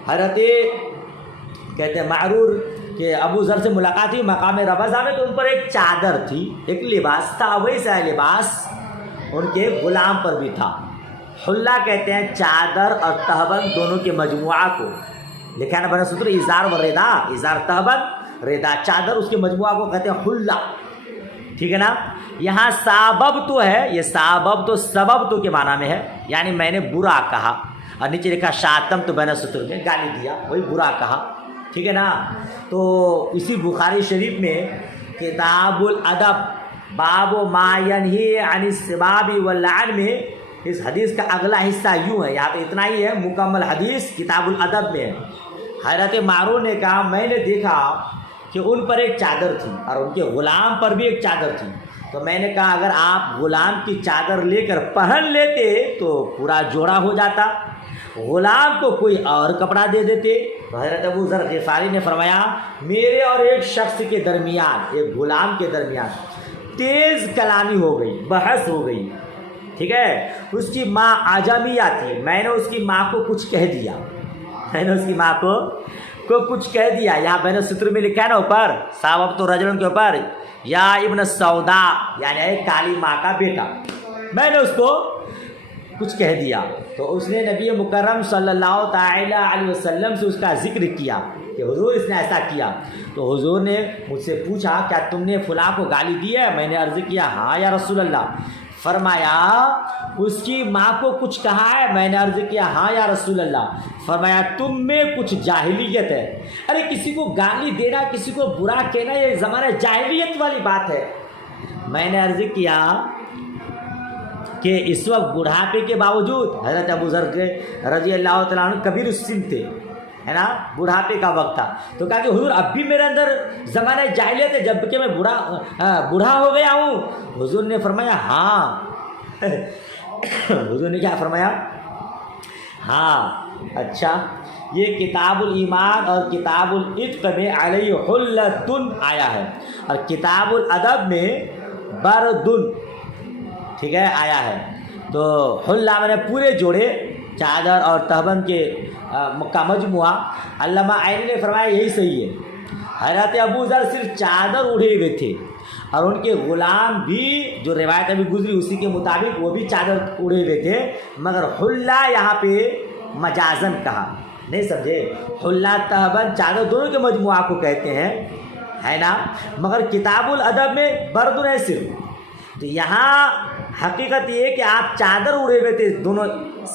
حضرت کہتے ہیں معرور کہ ابو ذر سے ملاقات ہوئی مقام ربضہ میں، تو ان پر ایک چادر تھی، ایک لباس تھا، ویسا لباس ان کے غلام پر بھی تھا۔ حلہ کہتے ہیں چادر اور تہبند دونوں کے مجموعہ کو، لکھا نا بنا ستر ازار و ردا، ازار تہبند، ردا چادر، اس کے مجموعہ کو کہتے ہیں حلہ، ٹھیک ہے نا۔ یہاں سابب تو ہے، یہ سابب تو سبب تو کے معنی میں ہے، یعنی میں نے برا کہا، اور نیچے لکھا شاتم تو بین ستر میں گالی دیا، وہی برا کہا، ٹھیک ہے نا۔ تو اسی بخاری شریف میں کتاب الادب باب ما ینہی عن السباب واللعن میں اس حدیث کا اگلا حصہ یوں ہے، یہاں پہ اتنا ہی ہے، مکمل حدیث کتاب الادب میں ہے۔ حضرت معرور نے کہا میں نے دیکھا کہ ان پر ایک چادر تھی اور ان کے غلام پر بھی ایک چادر تھی، تو میں نے کہا اگر آپ غلام کی چادر لے کر پہن لیتے تو پورا جوڑا ہو جاتا، غلام کو کوئی اور کپڑا دے دیتے۔ تو حضرت ابو ذر غفاری نے فرمایا میرے اور ایک شخص کے درمیان، ایک غلام کے درمیان تیز کلامی ہو گئی، بحث ہو گئی، ٹھیک ہے۔ اس کی ماں عجمیہ تھی، میں نے اس کی ماں کو کچھ کہہ دیا، میں نے اس کی ماں کو کچھ کہہ دیا۔ یہاں بین ستر میں لکھا ہے نا اوپر، سابب تو رجلن کے اوپر، یا ابن سودا، یعنی ایک کالی ماں کا بیٹا، میں نے اس کو کچھ کہہ دیا۔ تو اس نے نبی مکرم صلی اللہ تعالیٰ علیہ وسلم سے اس کا ذکر کیا کہ حضور اس نے ایسا کیا۔ تو حضور نے مجھ سے پوچھا کیا تم نے فلاں کو گالی دی ہے؟ میں نے عرض کیا ہاں یا رسول اللہ۔ فرمایا اس کی ماں کو کچھ کہا ہے؟ میں نے عرض کیا ہاں یا رسول اللہ۔ فرمایا تم میں کچھ جاہلیت ہے۔ ارے کسی کو گالی دینا، کسی کو برا کہنا، یہ زمانہ جاہلیت والی بات ہے۔ میں نے عرض کیا کہ اس وقت بڑھاپے کے باوجود حضرت ابو ذر رضی اللہ تعالیٰ عنہ کبیر السن تھے، ہے نا، بڑھاپے کا وقت تھا، تو کہا کہ حضور اب بھی میرے اندر زمانہ جاہلیت ہے جب کہ میں بوڑھا ہو گیا ہوں؟ حضور نے فرمایا ہاں۔ حضور نے کیا فرمایا؟ ہاں۔ اچھا، یہ کتاب الایمان اور کتاب العتق میں علیہ حلۃ آیا ہے، اور کتاب الادب میں بردن، ٹھیک ہے، آیا ہے۔ تو حلہ میں نے پورے جوڑے، چادر اور تہبند کے کا مجموعہ۔ علامہ عینی نے فرمایا یہی صحیح ہے۔ حضرت ابو ذر صرف چادر اڑے ہوئے تھے، اور ان کے غلام بھی، جو روایت ابھی گزری اسی کے مطابق، وہ بھی چادر اڑے ہوئے تھے، مگر حلہ یہاں پہ مجازن کہا، نہیں سمجھے؟ حلہ تہبند چادر دونوں کے مجموعہ کو کہتے ہیں، ہے نا، مگر کتاب الادب میں بردن ہے صرف۔ تو یہاں حقیقت یہ ہے کہ آپ چادر اڑے ہوئے تھے، دونوں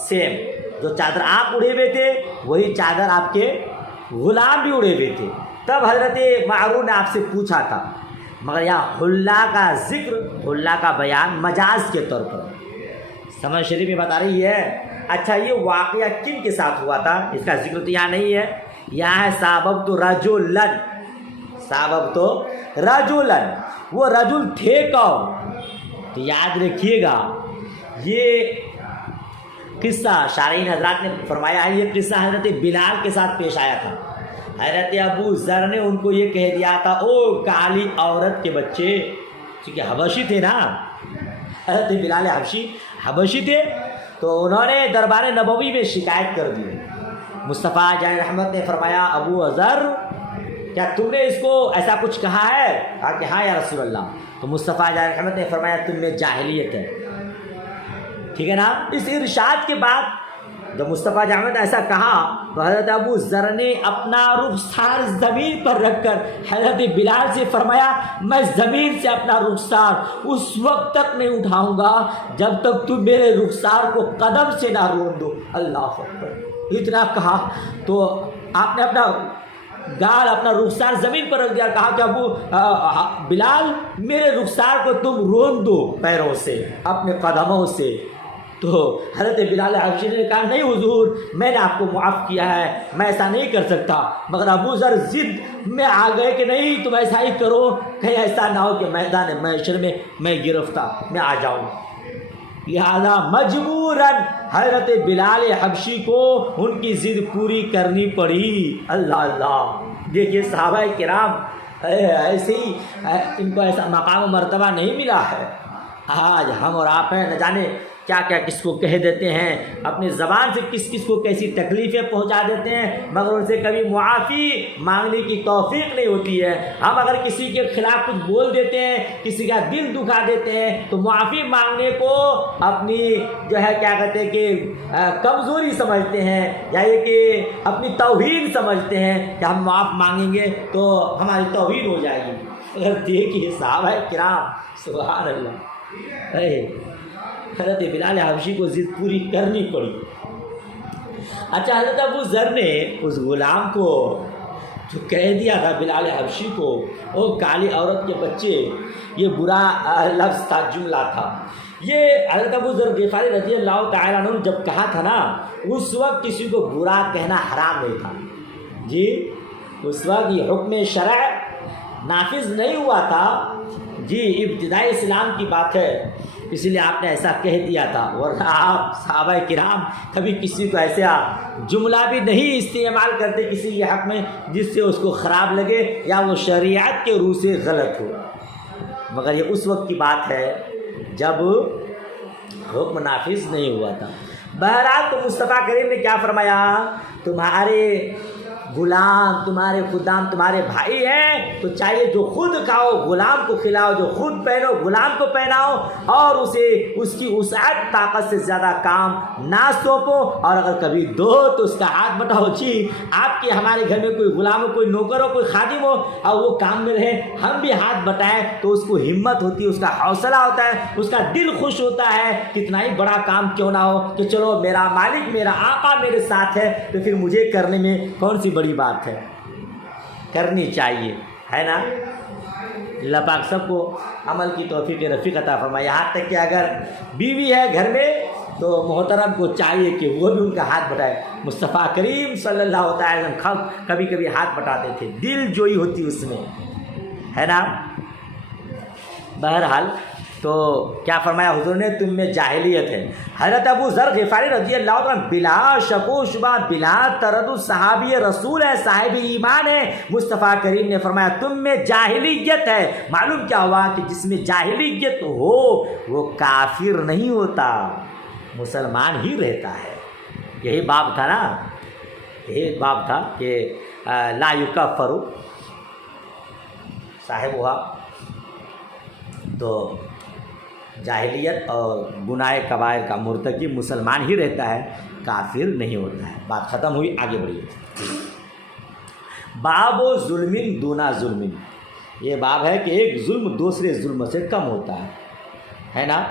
سیم، جو چادر آپ اڑے ہوئے تھے وہی چادر آپ کے غلام بھی اڑے ہوئے تھے۔ تب حضرت معرور نے آپ سے پوچھا تھا، مگر یہاں حلہ کا ذکر، حلہ کا بیان مجاز کے طور پر سمجھ شریف میں بتا رہی ہے۔ اچھا، یہ واقعہ کن کے ساتھ ہوا تھا اس کا ذکر تو یہاں نہیں ہے، یہاں ہے سابب تو رجلن، سابب تو رجلن، وہ رجل تھے کون؟ تو یاد رکھیے گا یہ قصہ شارحین حضرات نے فرمایا ہے، یہ قصہ حضرت بلال کے ساتھ پیش آیا تھا۔ حضرت ابو ذر نے ان کو یہ کہہ دیا تھا او کالی عورت کے بچے، کیونکہ حبشی تھے نا، حضرت بلال حبشی تھے، تو انہوں نے دربار نبوی میں شکایت کر دی۔ مصطفیٰ جان رحمت نے فرمایا ابو ذر کیا تم نے اس کو ایسا کچھ کہا ہے؟ کہا کہ ہاں یا رسول اللہ. تو مصطفیٰ علیہ رحمت نے فرمایا تم میں جاہلیت ہے. ٹھیک ہے نا. اس ارشاد کے بعد جب مصطفیٰ احمد نے ایسا کہا تو حضرت ابو ذر نے اپنا رخسار زمین پر رکھ کر حضرت بلال سے فرمایا میں زمین سے اپنا رخسار اس وقت تک نہیں اٹھاؤں گا جب تک تم میرے رخسار کو قدم سے نہ رون دو. اللہ اکبر. اتنا کہا تو آپ نے اپنا گال اپنا رخسار زمین پر رکھ دیا. کہا کہ ابو بلال میرے رخسار کو تم رون دو پیروں سے اپنے قدموں سے. تو حضرت بلال حبشی نے کہا نہیں حضور میں نے آپ کو معاف کیا ہے, میں ایسا نہیں کر سکتا. مگر ابو ذر ضد میں آ گئے کہ نہیں تم ایسا ہی کرو, کہیں ایسا نہ ہو کہ میدان محشر میں میں گرفتار میں آ جاؤں. لہذا مجبوراً حضرت بلال حبشی کو ان کی ضد پوری کرنی پڑی. اللہ اللہ. دیکھیے صحابہ کرام ایسے ہی ان کو ایسا مقام و مرتبہ نہیں ملا ہے. آج ہم اور آپ ہیں نہ جانے کیا کیا کس کو کہہ دیتے ہیں, اپنی زبان سے کس کس کو کیسی تکلیفیں پہنچا دیتے ہیں, مگر ان سے کبھی معافی مانگنے کی توفیق نہیں ہوتی ہے. ہم اگر کسی کے خلاف کچھ بول دیتے ہیں, کسی کا دل دکھا دیتے ہیں, تو معافی مانگنے کو اپنی جو ہے کیا کہتے ہیں کہ کمزوری سمجھتے ہیں, یا یہ کہ اپنی توہین سمجھتے ہیں کہ ہم معاف مانگیں گے تو ہماری توہین ہو جائے گی. اگر دیکھیے صحابہ کرام سبحان اللہ, حضرت بلال حبشی کو ضد پوری کرنی پڑی. اچھا حضرت ابو ذر نے اس غلام کو جو کہہ دیا تھا بلال حبشی کو او کالی عورت کے بچے, یہ برا لفظ تھا, جملہ تھا. یہ حضرت ابو ذر غفاری رضی اللہ تعالیٰ عنہ نے جب کہا تھا نا, اس وقت کسی کو برا کہنا حرام نہیں تھا جی. اس وقت یہ حکم شرع نافذ نہیں ہوا تھا جی, ابتدائی اسلام کی بات ہے, اس لیے آپ نے ایسا کہہ دیا تھا. ورنہ آپ صحابہ کرام کبھی کسی کو ایسا جملہ بھی نہیں استعمال کرتے کسی کے حق میں جس سے اس کو خراب لگے یا وہ شریعت کے روح سے غلط ہو. مگر یہ اس وقت کی بات ہے جب حکم نافذ نہیں ہوا تھا. بہرحال تو مصطفیٰ کریم نے کیا فرمایا, تمہارے غلام تمہارے خدام تمہارے بھائی ہیں تو چاہیے جو خود کھاؤ غلام کو کھلاؤ, جو خود پہنو غلام کو پہناؤ, اور اسے اس کی وسعت طاقت سے زیادہ کام نہ سونپو, اور اگر کبھی دو تو اس کا ہاتھ بٹاؤ. جی آپ کے ہمارے گھر میں کوئی غلام ہو, کوئی نوکر ہو, کوئی خادم ہو, اور وہ کام میں رہے, ہم بھی ہاتھ بٹائیں تو اس کو ہمت ہوتی ہے, اس کا حوصلہ ہوتا ہے, اس کا دل خوش ہوتا ہے. کتنا ہی بڑا کام کیوں نہ ہو کہ چلو میرا مالک میرا آقا میرے ساتھ ہے تو پھر مجھے کرنے میں کون سی بڑی بات ہے, کرنی چاہیے, ہے نا. اللہ پاک سب کو عمل کی توفیق رفیق عطا فرمائے. یہاں تک کہ اگر بیوی ہے گھر میں تو محترم کو چاہیے کہ وہ بھی ان کا ہاتھ بٹائے. مصطفیٰ کریم صلی اللہ تعالی وسلم کبھی کبھی ہاتھ بٹاتے تھے, دل جوئی ہوتی اس میں, ہے نا. بہرحال تو کیا فرمایا حضور نے, تم میں جاہلیت ہے. حضرت ابو ذر غفاری رضی اللہ عنہ بلا شک و شبہ بلا تردد صحابی رسول ہے, صاحب ایمان ہے. مصطفیٰ کریم نے فرمایا تم میں جاہلیت ہے. معلوم کیا ہوا کہ جس میں جاہلیت ہو وہ کافر نہیں ہوتا, مسلمان ہی رہتا ہے. یہی باب تھا نا, یہی باب تھا کہ لا یکفر صاحب ہوا, تو جاہلیت اور گناہ کبائر کا مرتکب مسلمان ہی رہتا ہے, کافر نہیں ہوتا ہے. بات ختم ہوئی, آگے بڑھیے. باب و ظلم دونا ظلم, یہ باب ہے کہ ایک ظلم دوسرے ظلم سے کم ہوتا ہے نا.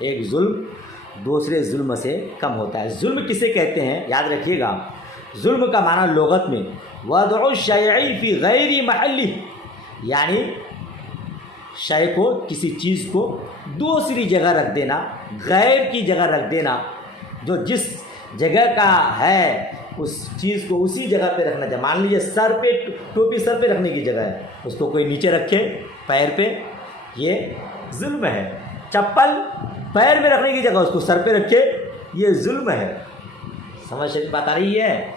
ایک ظلم دوسرے ظلم سے کم ہوتا ہے. ظلم کسے کہتے ہیں یاد رکھیے گا. ظلم کا معنی لغت میں وضع الشیء فی غیر محلہ, یعنی شے کو کسی چیز کو دوسری جگہ رکھ دینا, غیر کی جگہ رکھ دینا. جو جس جگہ کا ہے اس چیز کو اسی جگہ پہ رکھنا چاہیے. مان لیجیے سر پہ ٹوپی سر پہ رکھنے کی جگہ ہے, اس کو کوئی نیچے رکھے پیر پہ, یہ ظلم ہے. چپل پیر میں رکھنے کی جگہ اس کو سر پہ رکھے, یہ ظلم ہے. سمجھ بات آ رہی ہے.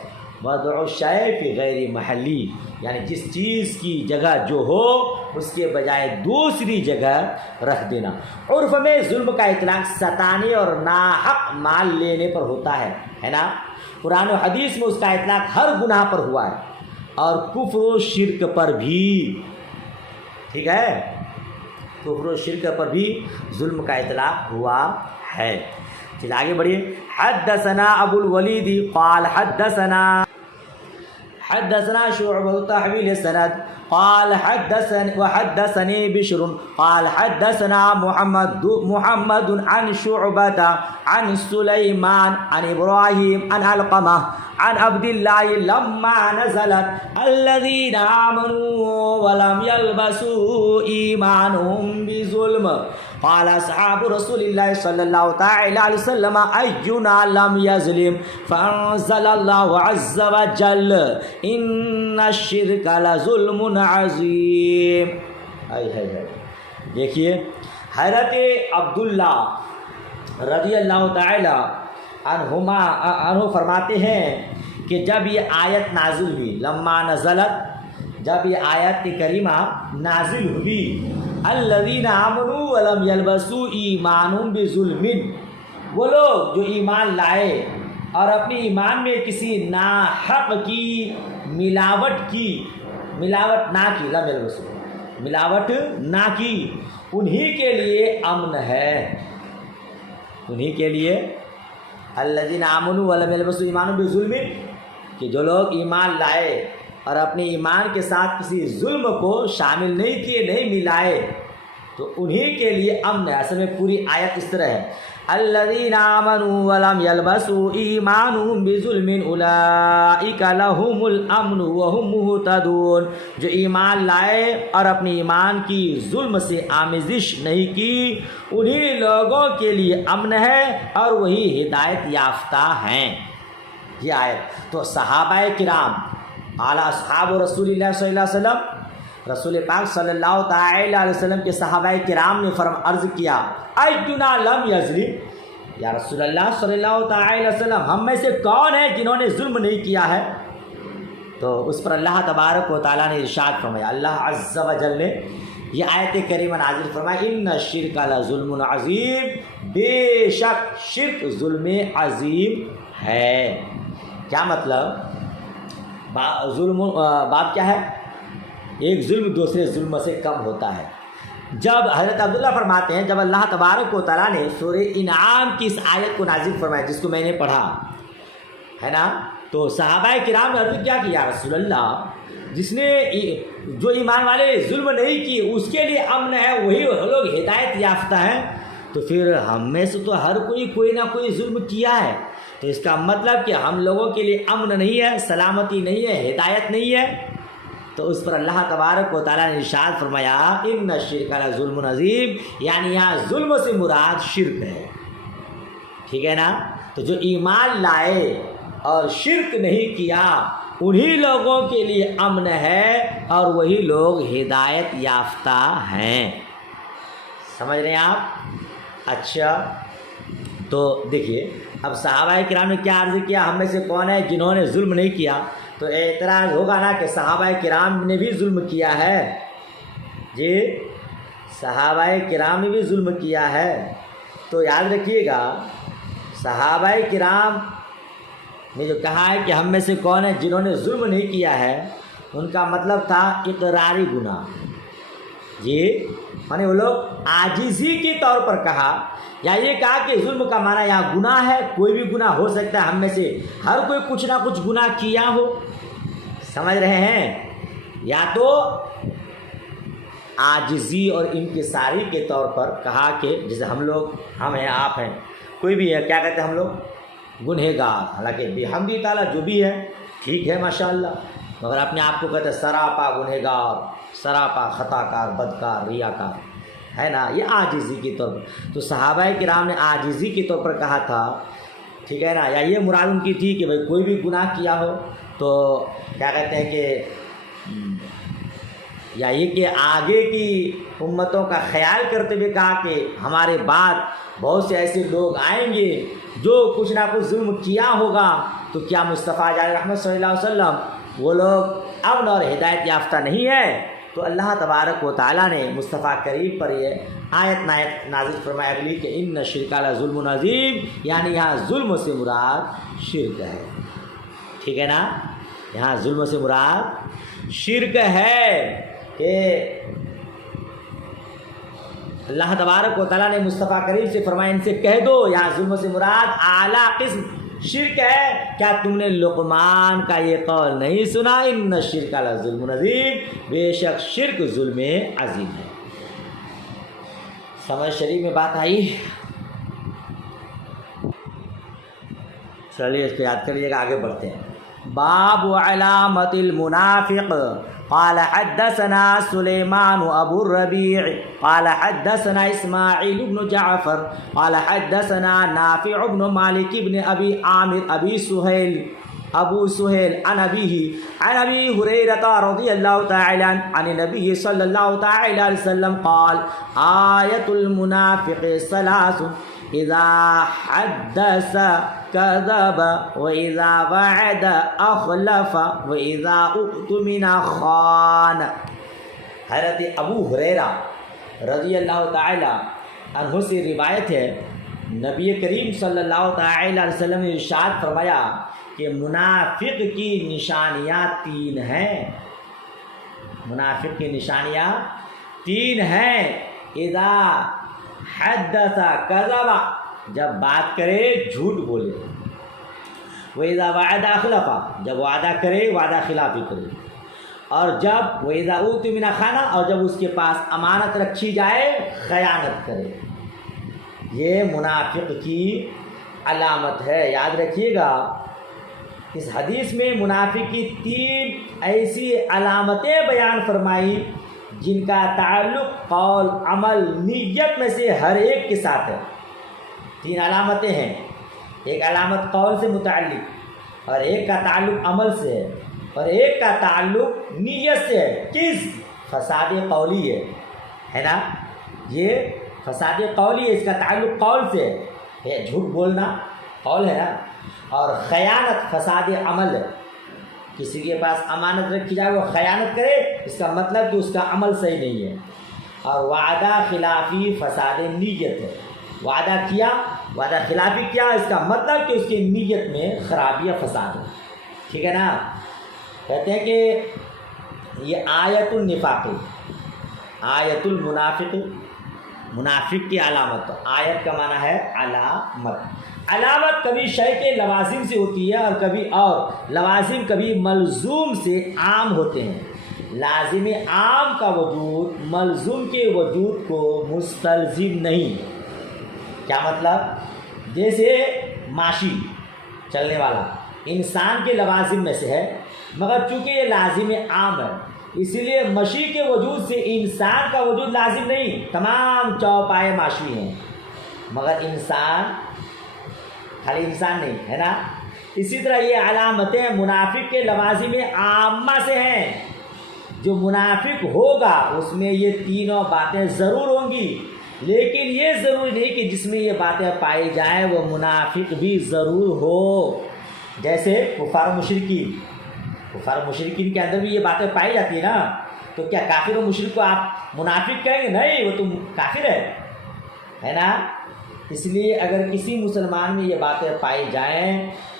وضع الشیء فی غیر محلی, یعنی جس چیز کی جگہ جو ہو اس کے بجائے دوسری جگہ رکھ دینا. عرف میں ظلم کا اطلاق ستانے اور ناحق مال لینے پر ہوتا ہے نا. قرآن و حدیث میں اس کا اطلاق ہر گناہ پر ہوا ہے. اور کفر و شرک پر بھی، ٹھیک ہے، کفر و شرک پر بھی ظلم کا اطلاق ہوا ہے۔ چلیے آگے بڑھیے۔ حدثنا ابو الولید قال حدثنا شعبہ تحویل السند قال وحدثني بشر قال حدثنا محمد عن شعبة عن سليمان عن إبراهيم عن علقمة عن عبد الله لما نزلت الذين آمنوا ولم يلبسوا إيمانهم بظلم قال أصحاب رسول الله صلى الله تعالى عليه وسلم أينا لم يظلم فأنزل الله عز وجل إن الشرك لظلم عظيم۔ دیکھیے حضرت عبداللہ رضی اللہ تعالی عنہ فرماتے ہیں کہ جب یہ آیت نازل ہوئی، لما نزلت، جب یہ آیت کریمہ نازل ہوئی، الذین آمنوا ولم یلبسوا ایمانہم بظلم، وہ لوگ جو ایمان لائے اور اپنی ایمان میں کسی ناحق کی ملاوٹ نہ کی، انہی کے لیے امن ہے، انہی کے لیے الذین آمنوا ولم یلبسوا ایمانہم بظلم، کہ جو لوگ ایمان لائے اور اپنے ایمان کے ساتھ کسی ظلم کو شامل نہیں کیے، نہیں ملائے، تو انہی کے لیے امن ہے۔ اصل میں پوری آیت اس طرح ہے، الذین آمنوا ولم یلبسوا ایمانہم بظلم اولئک لہم الامن وہم مہتدون، جو ایمان لائے اور اپنے ایمان کی ظلم سے آمیزش نہیں کی، انہی لوگوں کے لیے امن ہے اور وہی ہدایت یافتہ ہیں۔ یہ آیت تو صحابہ کرام اعلیٰ اصحاب رسول اللہ صلی اللہ علیہ وسلم، رسول پاک صلی اللہ تعالی علیہ وسلم کے صحابہ کرام نے عرض کیا، اینا لم یظلم، یا رسول اللہ صلی اللہ تعالی علیہ وسلم ہم میں سے کون ہے جنہوں نے ظلم نہیں کیا ہے؟ تو اس پر اللہ تبارک و تعالیٰ نے ارشاد فرمایا، اللہ عز و جل نے یہ آیت کریمہ نازل فرمایا، ان الشرک لظلم عظیم، بے شک شرک ظلم عظیم ہے۔ کیا مطلب؟ ظلم باب کیا ہے؟ ایک ظلم دوسرے ظلم سے کم ہوتا ہے۔ جب حضرت عبداللہ فرماتے ہیں، جب اللہ تبارک و تعالیٰ نے سورہ انعام کی اس آیت کو نازل فرمایا جس کو میں نے پڑھا ہے نا، تو صحابہ کرام نے عرض کیا کہ یا رسول اللہ، جس نے جو ایمان والے ظلم نہیں کی اس کے لیے امن ہے، وہی لوگ ہدایت یافتہ ہیں، تو پھر ہم میں سے تو ہر کوئی نہ کوئی ظلم کیا ہے، تو اس کا مطلب کہ ہم لوگوں کے لیے امن نہیں ہے، سلامتی نہیں ہے، ہدایت نہیں ہے۔ تو اس پر اللہ تبارک و تعالیٰ نے ارشاد فرمایا، ان الشرک لظلم عظیم، یعنی یہاں ظلم سے مراد شرک ہے، ٹھیک ہے نا۔ تو جو ایمان لائے اور شرک نہیں کیا، انہی لوگوں کے لیے امن ہے اور وہی لوگ ہدایت یافتہ ہیں۔ سمجھ رہے ہیں آپ؟ اچھا، تو دیکھیے اب صحابہ کرام نے کیا عرض کیا، ہم میں سے کون ہے جنہوں نے ظلم نہیں کیا؟ تو اعتراض ہوگا نا کہ صحابہ کرام نے بھی ظلم کیا ہے، جی صحابہ کرام نے بھی ظلم کیا ہے۔ تو یاد رکھیے گا، صحابہ کرام نے جو کہا ہے کہ ہم میں سے کون ہے جنہوں نے ظلم نہیں کیا ہے، ان کا مطلب تھا اقراری گناہ، جی یعنی وہ لوگ عاجزی کے طور پر کہا، یا یہ کہا کہ ظلم کا معنی یہاں گناہ ہے، کوئی بھی گناہ ہو سکتا ہے، ہم میں سے ہر کوئی کچھ نہ کچھ گناہ کیا ہو، سمجھ رہے ہیں؟ یا تو عاجزی اور انکساری کے طور پر کہا کہ جیسے ہم ہیں، آپ ہیں، کوئی بھی ہے، کیا کہتے ہیں ہم لوگ گنہگار، حالانکہ بحمدی تعالیٰ جو بھی ہے ٹھیک ہے ماشاءاللہ، مگر اپنے آپ کو کہتے ہیں سراپا گنہگار، سراپا خطا کار، بدکار، ریاکار، ہے نا، یہ عاجزی کے طور پر۔ تو صحابہ کرام نے عاجزی کے طور پر کہا تھا، ٹھیک ہے نا، یا یہ مراد ان کی تھی کہ بھائی کوئی بھی گناہ کیا ہو تو کیا کہتے ہیں کہ یا یہ کہ آگے کی امتوں کا خیال کرتے ہوئے کہا کہ ہمارے بعد بہت سے ایسے لوگ آئیں گے جو کچھ نہ کچھ ظلم کیا ہوگا، تو کیا مصطفیٰ جان رحمت صلی اللہ علیہ وسلم وہ لوگ امن اور ہدایت یافتہ نہیں ہے؟ تو اللہ تبارک و تعالیٰ نے مصطفیٰ کریم پر یہ آیت نازل فرمایا اگلی کہ ان الشرک لظلم عظیم، یعنی یہاں ظلم سے مراد شرک ہے، ٹھیک ہے نا، یہاں ظلم سے مراد شرک ہے کہ اللہ تبارک و تعالیٰ نے مصطفیٰ کریم سے فرمایا ان سے کہہ دو یہاں ظلم سے مراد اعلیٰ قسم شرک ہے۔ کیا تم نے لقمان کا یہ قول نہیں سنا؟ ان الشرک لظلم عظیم، بے شک شرک ظلم عظیم ہے۔ سمجھ شریف میں بات آئی؟ چلیے اس کو یاد کریے گا، آگے بڑھتے ہیں۔ باب علامت المنافق قال حدثنا سليمان أبو الربيع قال حدثنا إسماعيل بن جعفر قال حدثنا نافع بن مالك بن أبي عامر أبو سهيل عن أبي هريرة رضي الله تعالى عن النبي صلى الله تعالى عليه وسلم قال آية المنافق ثلاث إذا حدث كذب وإذا وعد أخلف وإذا اؤتمن خان۔ حضرت ابو ہریرہ رضی اللہ تعالی عنہ سے روایت ہے، نبی کریم صلی اللہ تعالی علیہ وسلم نے ارشاد فرمایا کہ منافق کی نشانیاں تین ہیں۔ منافق کی نشانیاں تین ہیں۔ اذا حدث کذب، جب بات کرے جھوٹ بولے، وَإِذَا وَعَدَ أَخْلَفَ، جب وعدہ کرے وعدہ خلافی کرے، اور جب وَإِذَا اؤْتُمِنَ خَانَ، اور جب اس کے پاس امانت رکھی جائے خیانت کرے۔ یہ منافق کی علامت ہے، یاد رکھیے گا۔ اس حدیث میں منافق کی تین ایسی علامتیں بیان فرمائی جن کا تعلق قول، عمل، نیت میں سے ہر ایک کے ساتھ ہے۔ تین علامتیں ہیں، ایک علامت قول سے متعلق، اور ایک کا تعلق عمل سے ہے، اور ایک کا تعلق نیت سے ہے۔ کس؟ فساد قولی ہے نا، یہ فساد قولی ہے، اس کا تعلق قول سے ہے، جھوٹ بولنا قول ہے نا، اور خیانت فساد عمل ہے۔ کسی کے پاس امانت رکھی جائے وہ خیانت کرے، اس کا مطلب کہ اس کا عمل صحیح نہیں ہے۔ اور وعدہ خلافی فساد نیت ہے، وعدہ کیا وعدہ خلافی کیا، اس کا مطلب کہ اس کی نیت میں خرابی یا فساد ہے۔ ٹھیک ہے نا؟ کہتے ہیں کہ یہ آیت النفاق، آیت المنافق، منافق کی علامت۔ آیت کا معنی ہے علامت۔ علامت کبھی شے کے لوازم سے ہوتی ہے، اور لوازم کبھی ملزوم سے عام ہوتے ہیں۔ لازم عام کا وجود ملزوم کے وجود کو مستلزم نہیں۔ کیا مطلب؟ جیسے ماشی، چلنے والا، انسان کے لوازم میں سے ہے، مگر چونکہ یہ لازم عام ہے اس لیے مشی کے وجود سے انسان کا وجود لازم نہیں۔ تمام چوپائے ماشی ہیں، مگر انسان، خالی انسان نہیں ہے نا۔ اسی طرح یہ علامتیں منافق کے لوازم عامہ سے ہیں۔ جو منافق ہوگا اس میں یہ تینوں باتیں ضرور ہوں گی، لیکن یہ ضروری نہیں کہ جس میں یہ باتیں پائی جائیں وہ منافق بھی ضرور ہو۔ جیسے کفار و مشرکین کے اندر بھی یہ باتیں پائی جاتی ہیں نا، تو کیا کافر و مشرک کو آپ منافق کہیں گے؟ نہیں، وہ تو کافر ہے نا۔ اس لیے اگر کسی مسلمان میں یہ باتیں پائی جائیں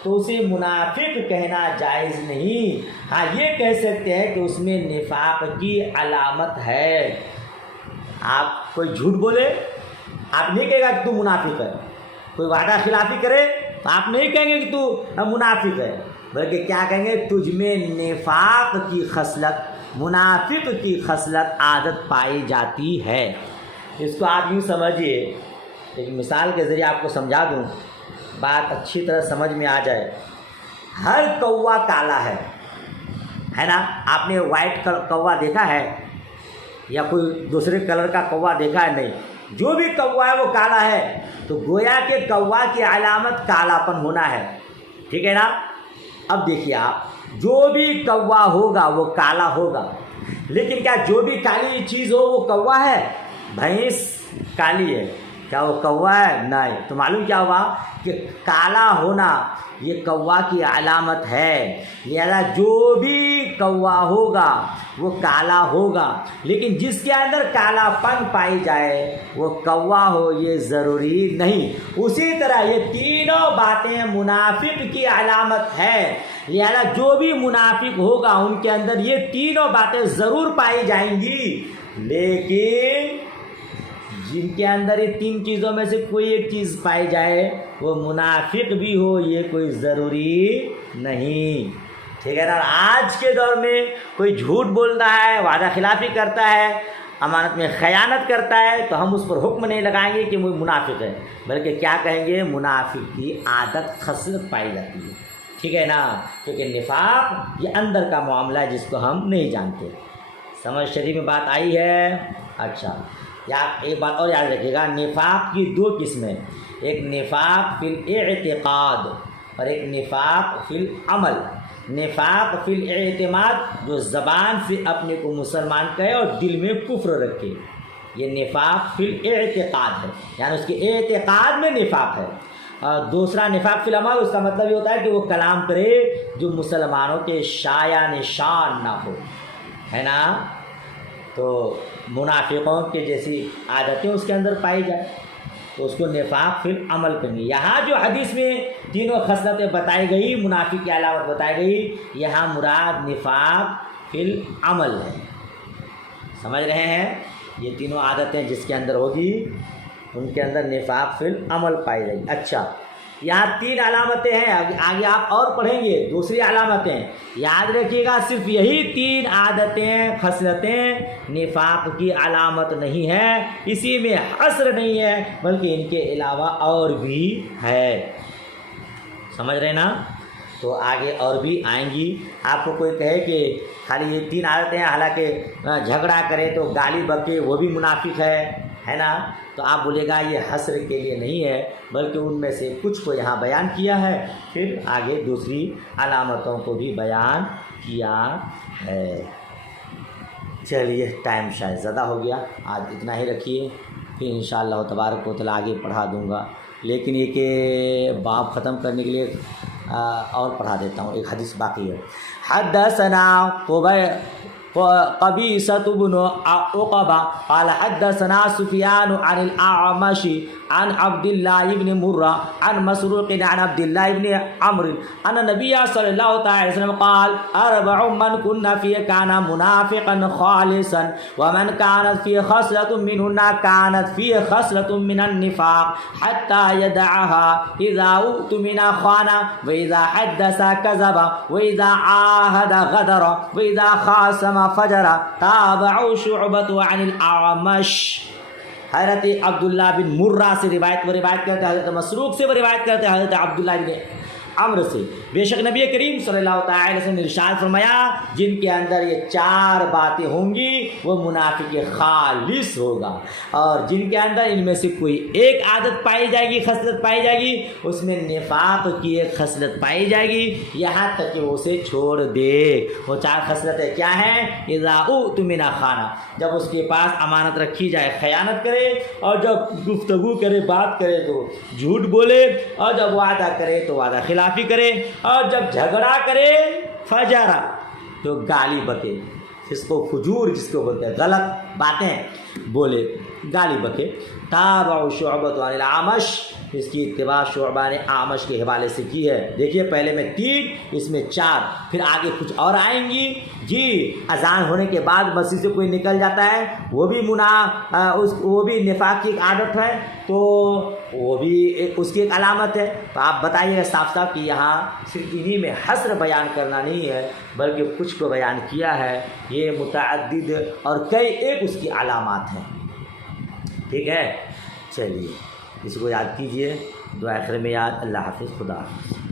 تو اسے منافق کہنا جائز نہیں۔ ہاں یہ کہہ سکتے ہیں کہ اس میں نفاق کی علامت ہے۔ آپ کوئی جھوٹ بولے، آپ نہیں کہے گا کہ تو منافق ہے۔ کوئی وعدہ خلافی کرے تو آپ نہیں کہیں گے کہ تو منافق ہے، بلکہ کیا کہیں گے؟ تجھ میں نفاق کی خصلت، منافق کی خصلت، عادت پائی جاتی ہے۔ اس کو آپ یوں سمجھیے، ایک مثال کے ذریعے آپ کو سمجھا دوں، بات اچھی طرح سمجھ میں آ جائے۔ ہر کوا کالا ہے نا؟ آپ نے وائٹ کوا دیکھا ہے یا کوئی دوسرے کلر کا کوا دیکھا ہے؟ نہیں، جو بھی کوا ہے وہ کالا ہے، تو گویا کہ کوا کی علامت کالا پن ہونا ہے۔ ٹھیک ہے نا؟ اب دیکھیے آپ، جو بھی کوا ہوگا وہ کالا ہوگا، لیکن کیا جو بھی کالی چیز ہو وہ کوا ہے؟ بھینس کالی ہے، کیا وہ کوا ہے؟ نہیں. تو معلوم کیا ہوا کہ کالا ہونا یہ کوا کی علامت ہے. لہذا جو بھی کوا ہوگا وہ کالا ہوگا، لیکن جس کے اندر کالا پن پائی جائے وہ کوا ہو یہ ضروری نہیں. اسی طرح یہ تینوں باتیں منافق کی علامت ہے. لہذا جو بھی منافق ہوگا ان کے اندر یہ تینوں باتیں ضرور پائی جائیں گی، لیکن جن کے اندر یہ تین چیزوں میں سے کوئی ایک چیز پائی جائے وہ منافق بھی ہو یہ کوئی ضروری نہیں. ٹھیک ہے نا. آج کے دور میں کوئی جھوٹ بولتا ہے، وعدہ خلافی کرتا ہے، امانت میں خیانت کرتا ہے، تو ہم اس پر حکم نہیں لگائیں گے کہ وہ منافق ہے، بلکہ کیا کہیں گے؟ منافق کی عادت خصلت پائی جاتی ہے. ٹھیک ہے نا. کیونکہ نفاق یہ اندر کا معاملہ ہے جس کو ہم نہیں جانتے. سمجھ شریف میں بات آئی ہے؟ اچھا، یا ایک بات اور یاد رکھیے گا، نفاق کی دو قسمیں، ایک نفاق فی الاعتقاد اور ایک نفاق فی العمل. نفاق فی الاعتماد جو زبان سے اپنے کو مسلمان کہے اور دل میں کفر رکھے، یہ نفاق فی الاعتقاد ہے، یعنی اس کے اعتقاد میں نفاق ہے. اور دوسرا نفاق فی العمل، اس کا مطلب یہ ہوتا ہے کہ وہ کلام کرے جو مسلمانوں کے شایع نشان نہ ہو، ہے نا. تو منافقوں کے جیسی عادتیں اس کے اندر پائی جائے تو اس کو نفاق فی العمل کرنی. یہاں جو حدیث میں تینوں خصلتیں بتائی گئی، منافق کی علامت بتائی گئی، یہاں مراد نفاق فی العمل ہے. سمجھ رہے ہیں؟ یہ تینوں عادتیں جس کے اندر ہوگی ان کے اندر نفاق فی العمل پائی جائے گی. اچھا، یہاں تین علامتیں ہیں، آگے آپ اور پڑھیں گے دوسری علامتیں. یاد رکھیے گا صرف یہی تین عادتیں خصلتیں نفاق کی علامت نہیں ہے، اسی میں حصر نہیں ہے بلکہ ان کے علاوہ اور بھی ہے. سمجھ رہے نا؟ تو آگے اور بھی آئیں گی. آپ کو کوئی کہے کہ خالی یہ تین عادتیں ہیں، حالانکہ جھگڑا کرے تو گالی بکے وہ بھی منافق ہے نا، تو آپ بولے گا یہ حصر کے لیے نہیں ہے بلکہ ان میں سے کچھ کو یہاں بیان کیا ہے، پھر آگے دوسری علامتوں کو بھی بیان کیا ہے. چلیے ٹائم شاید زیادہ ہو گیا، آج اتنا ہی رکھیے، پھر انشاءاللہ تبارک و تعالیٰ آگے پڑھا دوں گا. لیکن یہ کہ باب ختم کرنے کے لیے اور پڑھا دیتا ہوں، ایک حدیث باقی ہے. حدثنا قبيصة بن عقبة قال حدثنا سفيان عن الأعمش عن عبد الله بن مرة عن مسروق عن عبد الله بن عمرو أن النبي صلى الله عليه وسلم قال أربع من كنا فيه كان منافقا خالصا ومن كانت فيه خصلة منهن كانت فيه خصلة من النفاق حتى يدعها إذا اؤتمن خان وإذا حدث كذب وإذا عاهد غدر وإذا خاصم فجر. تابعوا شعبة عن الأعمش. حضرت عبداللہ بن مرہ سے روایت کرتے ہیں، حضرت مسروق سے روایت کرتے ہیں حضرت عبداللہ بن عمرو سے. بے شک نبی کریم صلی اللہ تعالی علیہ وسلم نے ارشاد فرمایا جن کے اندر یہ چار باتیں ہوں گی وہ منافق خالص ہوگا، اور جن کے اندر ان میں سے کوئی ایک عادت پائی جائے گی، خصلت پائی جائے گی، اس میں نفاق کی ایک خصلت پائی جائے گی یہاں تک کہ اسے چھوڑ دے. وہ چار خصلتیں کیا ہیں؟ اذا اؤتمن خان، جب اس کے پاس امانت رکھی جائے خیانت کرے، اور جب گفتگو کرے بات کرے تو جھوٹ بولے، اور جب وعدہ کرے تو وعدہ خلافی کرے، اور جب جھگڑا کرے فجرا تو گالی بکے. فسق و فجور جس کو بولتے ہیں، غلط باتیں بولے، گالی بکے. تابع شعبۃ عن الأعمش، اس کی اتباع شعبہ نے اعمش کے حوالے سے کی ہے. دیکھیے پہلے میں 3، اس میں 4، پھر آگے کچھ اور آئیں گی. جی اذان ہونے کے بعد مسجد سے کوئی نکل جاتا ہے، وہ بھی نفاق کی ایک عادت ہے، تو وہ بھی اس کی ایک علامت ہے. تو آپ بتائیے صاف صاف کہ یہاں صرف انہی میں حصر بیان کرنا نہیں ہے بلکہ کچھ کو بیان کیا ہے. یہ متعدد اور کئی ایک اس کی علامات ہیں. ٹھیک ہے، چلیے اس کو یاد کیجئے. دعا آخر میں یاد. اللہ حافظ. خدا حافظ.